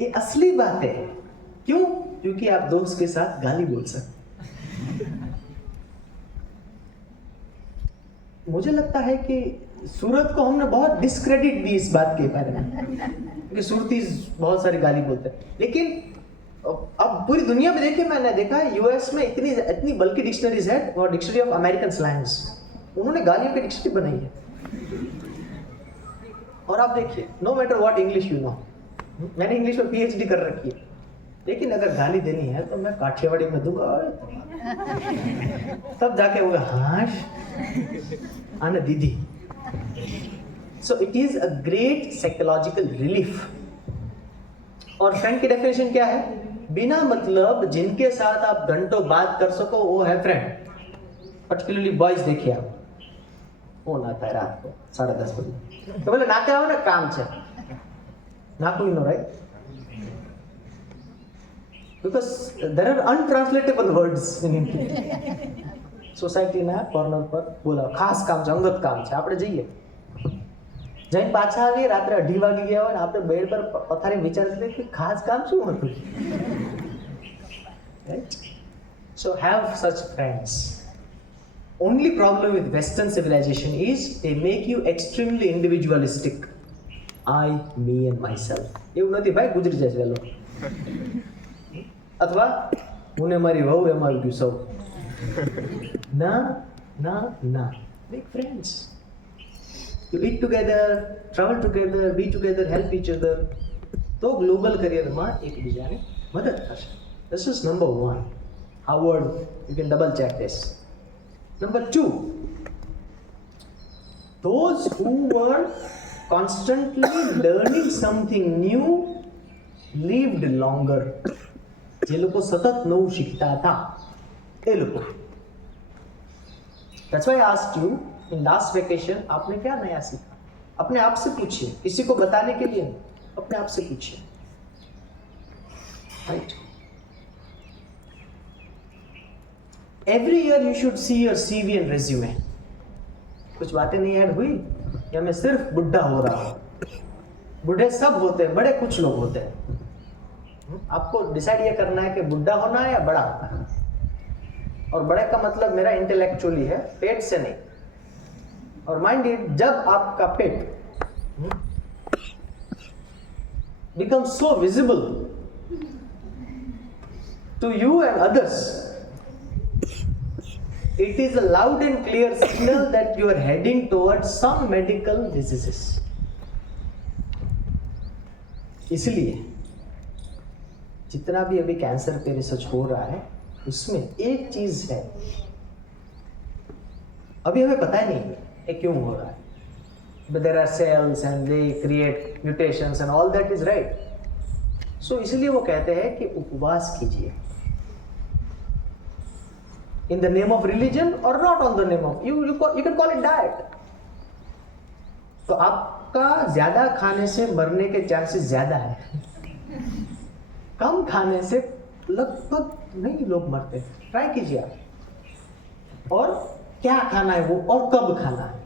ये असली बात है। क्यों? क्योंकि आप दोस्त के साथ गाली बोल सकते। मुझे लगता है कि सूरत को हमने बहुत डिस्क्रेडिट दी इस बात के बारे में, क्योंकि सूरती बहुत सारी गाली बोलते हैं। लेकिन अब पूरी दुनिया में देखिए, मैंने देखा है यूएस में इतनी बल्कि डिक्शनरीज है, और डिक्शनरी ऑफ अमेरिकन स्लैंग्स, उन्होंने गालियों की डिक्शनरी बनाई है। और आप देखिए, no matter what English you know, मैंने इंग्लिश में पीएचडी कर रखी है, लेकिन अगर गाली देनी है तो मैं काठियावाड़ी में दूंगा, तब जाके वो हाश आना दीदी। So it is a great psychological relief. और फ्रेंड की डेफिनेशन क्या है? बिना मतलब जिनके साथ आप घंटों बात कर सको वो है फ्रेंड। पर्टिकुलरली बॉयज देखिए आप, फोन आता है रात को 10:30 बजे, तो बोले नाते आओ ना काम से ना कोई no, right? Because there are untranslatable words in English. सोसाइटीના કોર્નર પર બોલાવો, ખાસ કામ છે, અંગત કામ છે, આપણે જઈએ, જઈને પાછા આવીએ, રાત્રે 2:30 વાગી ગયા હોય ને આપણે બેડ પર પથારી વિચારતી કે ખાસ કામ શું હતું, right? So have such friends. Only problem with Western civilization is they make you extremely individualistic. I, me and myself. એવું નથી ભાઈ, ગુજરી જાય વેલો. અથવા હું ને મારી વહુ એમાં ગયું સૌ. ના ના ના, make friends. You eat together, travel together, be together, help each other. તો ગ્લોબલ કરિયરમાં એકબીજાને મદદ થશે. This is number 1. Howard, you can double check this. Number 2, those who were constantly learning something new lived longer. જે લોકો સતત નવું શીખતા હતા એ લોકો. That's why I asked you in last vacation, आपने क्या नया सीखा? अपने आप से पूछिए, किसी को बताने के लिए नहीं, अपने आप से पूछिए, right? Every year you should see your CV and resume. कुछ बातें नहीं ऐड हुई या मैं सिर्फ बुढ़ा हो रहा हूँ? बूढ़े सब होते हैं, बड़े कुछ लोग होते हैं। आपको डिसाइड ये करना है कि बुढ़ा होना है या बड़ा होना है। और बड़े का मतलब मेरा इंटेलेक्चुअली है, पेट से नहीं। और माइंड इट, जब आपका पेट become so visible to you and others, it is a loud and clear signal that you are heading towards some medical diseases. इसलिए जितना भी अभी कैंसर पे रिसर्च हो रहा है उसमें एक चीज है, अभी हमें पता ही नहीं है क्यों हो रहा है, but there are cells and they create mutations and all that is right. So इसलिए वो कहते हैं कि उपवास कीजिए, in the name of religion or not on the name of, you can call it diet. तो आपका ज्यादा खाने से मरने के चांसेस ज्यादा है, कम खाने से लगभग नहीं लोग मरते। ट्राई कीजिए आप, और क्या खाना है वो और कब खाना है।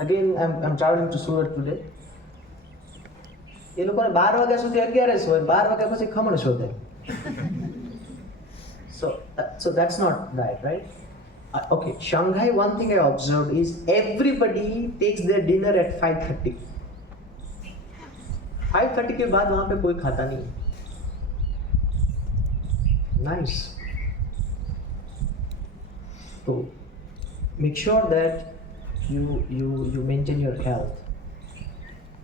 Again I'm traveling to Surat today. ये लोगों ने 12 વાગ્યા સુધી 11 સોય, 12 વાગ્યા પછી ખમણ શોધે. So that's not diet, right? Okay, Shanghai, one thing I observed is everybody takes their dinner at 5:30. 5:30 के बाद वहाँ पे कोई खाता नहीं है. Nice. So make sure that you maintain your health.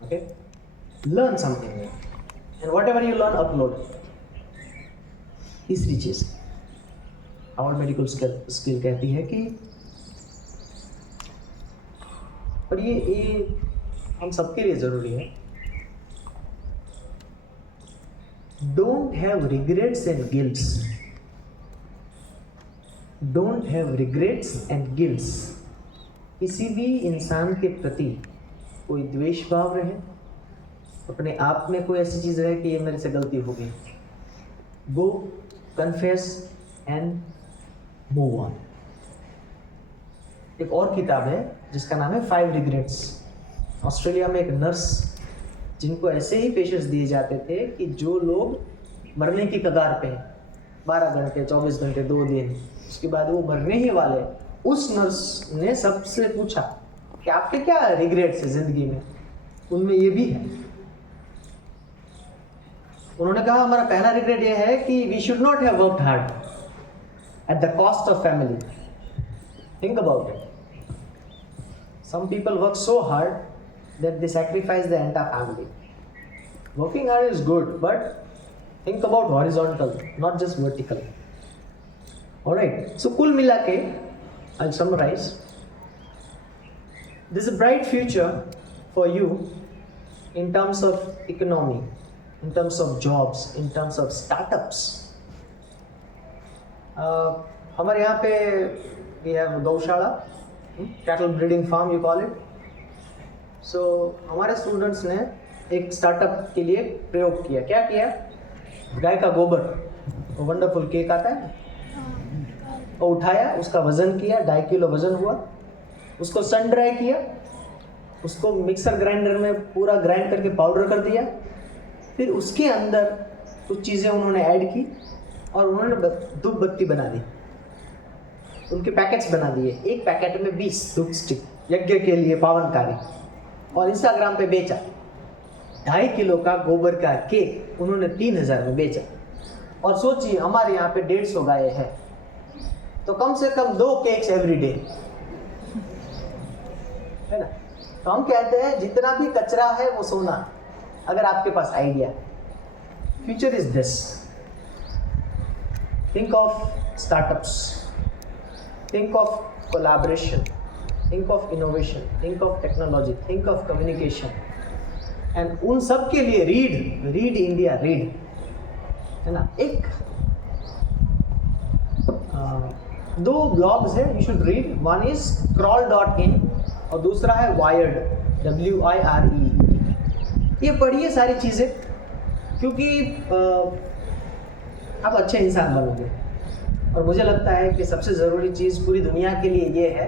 Okay. Learn something new, and whatever you learn, upload. तीसरी चीज हार्वर्ड मेडिकल स्किल कहती है कि, और ये हम सबके लिए जरूरी है, don't have regrets and gilts. Don't have regrets and gilts. किसी भी इंसान के प्रति कोई द्वेष भाव रहे, अपने आप में कोई ऐसी चीज रहे कि ये मेरे से गलती हो गई, गो कन्फेस एंड मूव ऑन. एक और किताब है जिसका नाम है 5 रिग्रेट्स. ऑस्ट्रेलिया में एक नर्स जिनको ऐसे ही पेशेंट्स दिए जाते थे कि जो लोग मरने की कगार पे हैं, 12 घंटे 24 घंटे 2 दिन, उसके बाद वो मरने ही वाले, उस नर्स ने सबसे पूछा कि आपके क्या रिग्रेट्स है जिंदगी में. उनमें ये भी है. उन्होंने कहा हमारा पहला रिग्रेट ये है कि we should not have worked hard at the cost of family. Think about it. Some people work so hard that they sacrifice the entire family. Working hard is good, but think about horizontal, not just vertical. Alright, so कुल मिला के, I'll summarize. There's a bright future for you in terms of economy, in terms of jobs, in terms of startups. हमारे यहाँ पे we have gaushala, cattle breeding farm you call it. So हमारे students ने एक startup के लिए प्रयोग किया. क्या किया? गाय का गोबर, वो वंडरफुल केक आता है, वो उठाया, उसका वजन किया, 2.5 किलो वजन हुआ, उसको सन ड्राई किया, उसको मिक्सर ग्राइंडर में पूरा ग्राइंड करके पाउडर कर दिया. फिर उसके अंदर कुछ चीज़ें उन्होंने ऐड की और उन्होंने धूप बत्ती बना दी. उनके पैकेट्स बना दिए. एक पैकेट में 20 धूप स्टिक, यज्ञ के लिए पावनकारी, और इंस्टाग्राम पे बेचा. 2.5 किलो का गोबर का केक उन्होंने 3,000 में बेचा. और सोचिए हमारे यहाँ पे 150 गायें हैं, तो कम से कम 2 केक्स एवरी डे है ना. तो हम कहते हैं जितना भी कचरा है वो सोना, अगर आपके पास idea. Future is this. Think of startups, think of collaboration, think of innovation, think of technology, think of communication, and उन सब के लिए read India, read, है ना. एक 2 ब्लॉग्स है you should read. One is crawl.in और दूसरा है Wired, WIRE. ये पढ़िए सारी चीज़ें, क्योंकि आप अच्छे इंसान बनोगे. और मुझे लगता है कि सबसे ज़रूरी चीज़ पूरी दुनिया के लिए ये है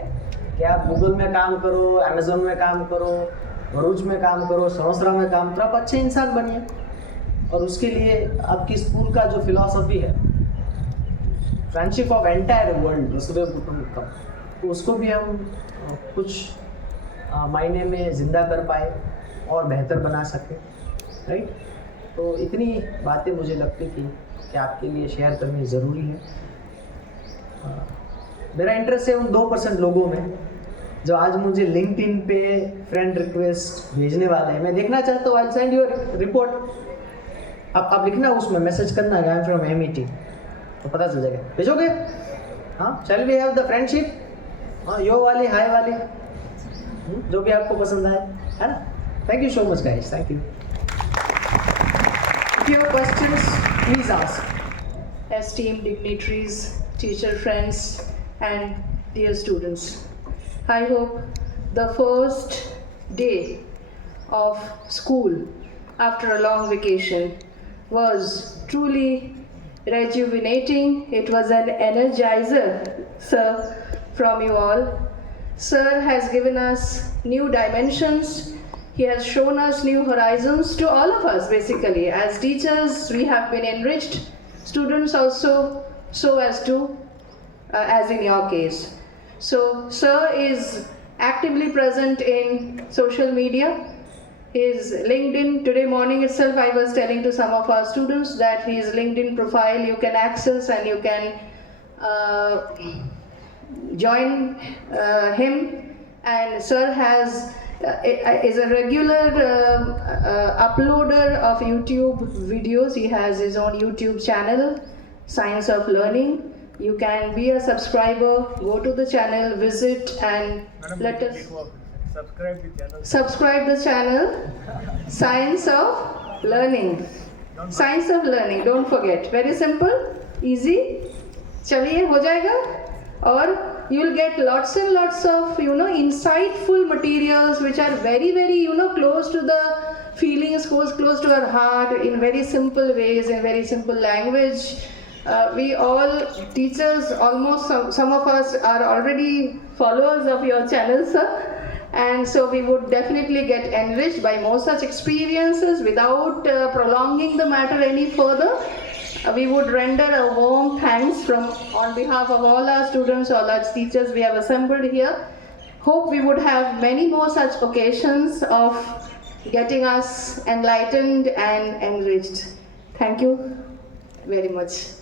कि आप गूगल में काम करो, अमेज़न में काम करो, भरूच में काम करो, सहस्रा में काम करो, आप अच्छे इंसान बनिए. और उसके लिए आपकी स्कूल का जो फिलॉसफी है, फ्रेंडशिप ऑफ एंटायर वर्ल्ड, वसुधैव कुटुंबकम, तो उसको भी हम कुछ मायने में ज़िंदा कर पाए और बेहतर बना सकें. राइट. तो इतनी बातें मुझे लगती थी कि आपके लिए शेयर करनी ज़रूरी है. मेरा इंटरेस्ट है उन 2% लोगों में जो आज मुझे लिंक्डइन पे फ्रेंड रिक्वेस्ट भेजने वाले हैं. मैं देखना चाहता हूँ. I send your report. आप लिखना, उसमें मैसेज करना आई एम फ्रॉम MET, तो पता चल जाएगा. भेजोगे? हाँ. Shall we have the friendship? हाँ, यो वाली, हाय वाली, जो भी आपको पसंद आए, है ना. Thank you so much guys. Thank you. If you have questions, please ask. Esteemed dignitaries, teacher friends, and dear students, I hope the first day of school after a long vacation was truly rejuvenating. It was an energizer, sir, from you all. Sir has given us new dimensions. He has shown us new horizons to all of us. Basically, as teachers, we have been enriched. Students also, so as in your case. So, sir is actively present in social media. his LinkedIn. Today morning itself, I was telling to some of our students that his LinkedIn profile you can access and you can join him. And sir is a regular uploader of YouTube videos. He has his own YouTube channel, Science of Learning. You can be a subscriber, go to the channel, visit, and let us subscribe the channel, Science of Learning. Science of Learning, don't forget. Very simple, easy. चलिए हो जाएगा. और you'll get lots and lots of insightful materials which are very close to the feelings, close to our heart, in very simple ways, in very simple language. We all teachers, almost some of us are already followers of your channel, sir, and so we would definitely get enriched by more such experiences. Without prolonging the matter any further, we would render a warm thanks on behalf of all our students, all our teachers we have assembled here. Hope we would have many more such occasions of getting us enlightened and enriched. Thank you very much.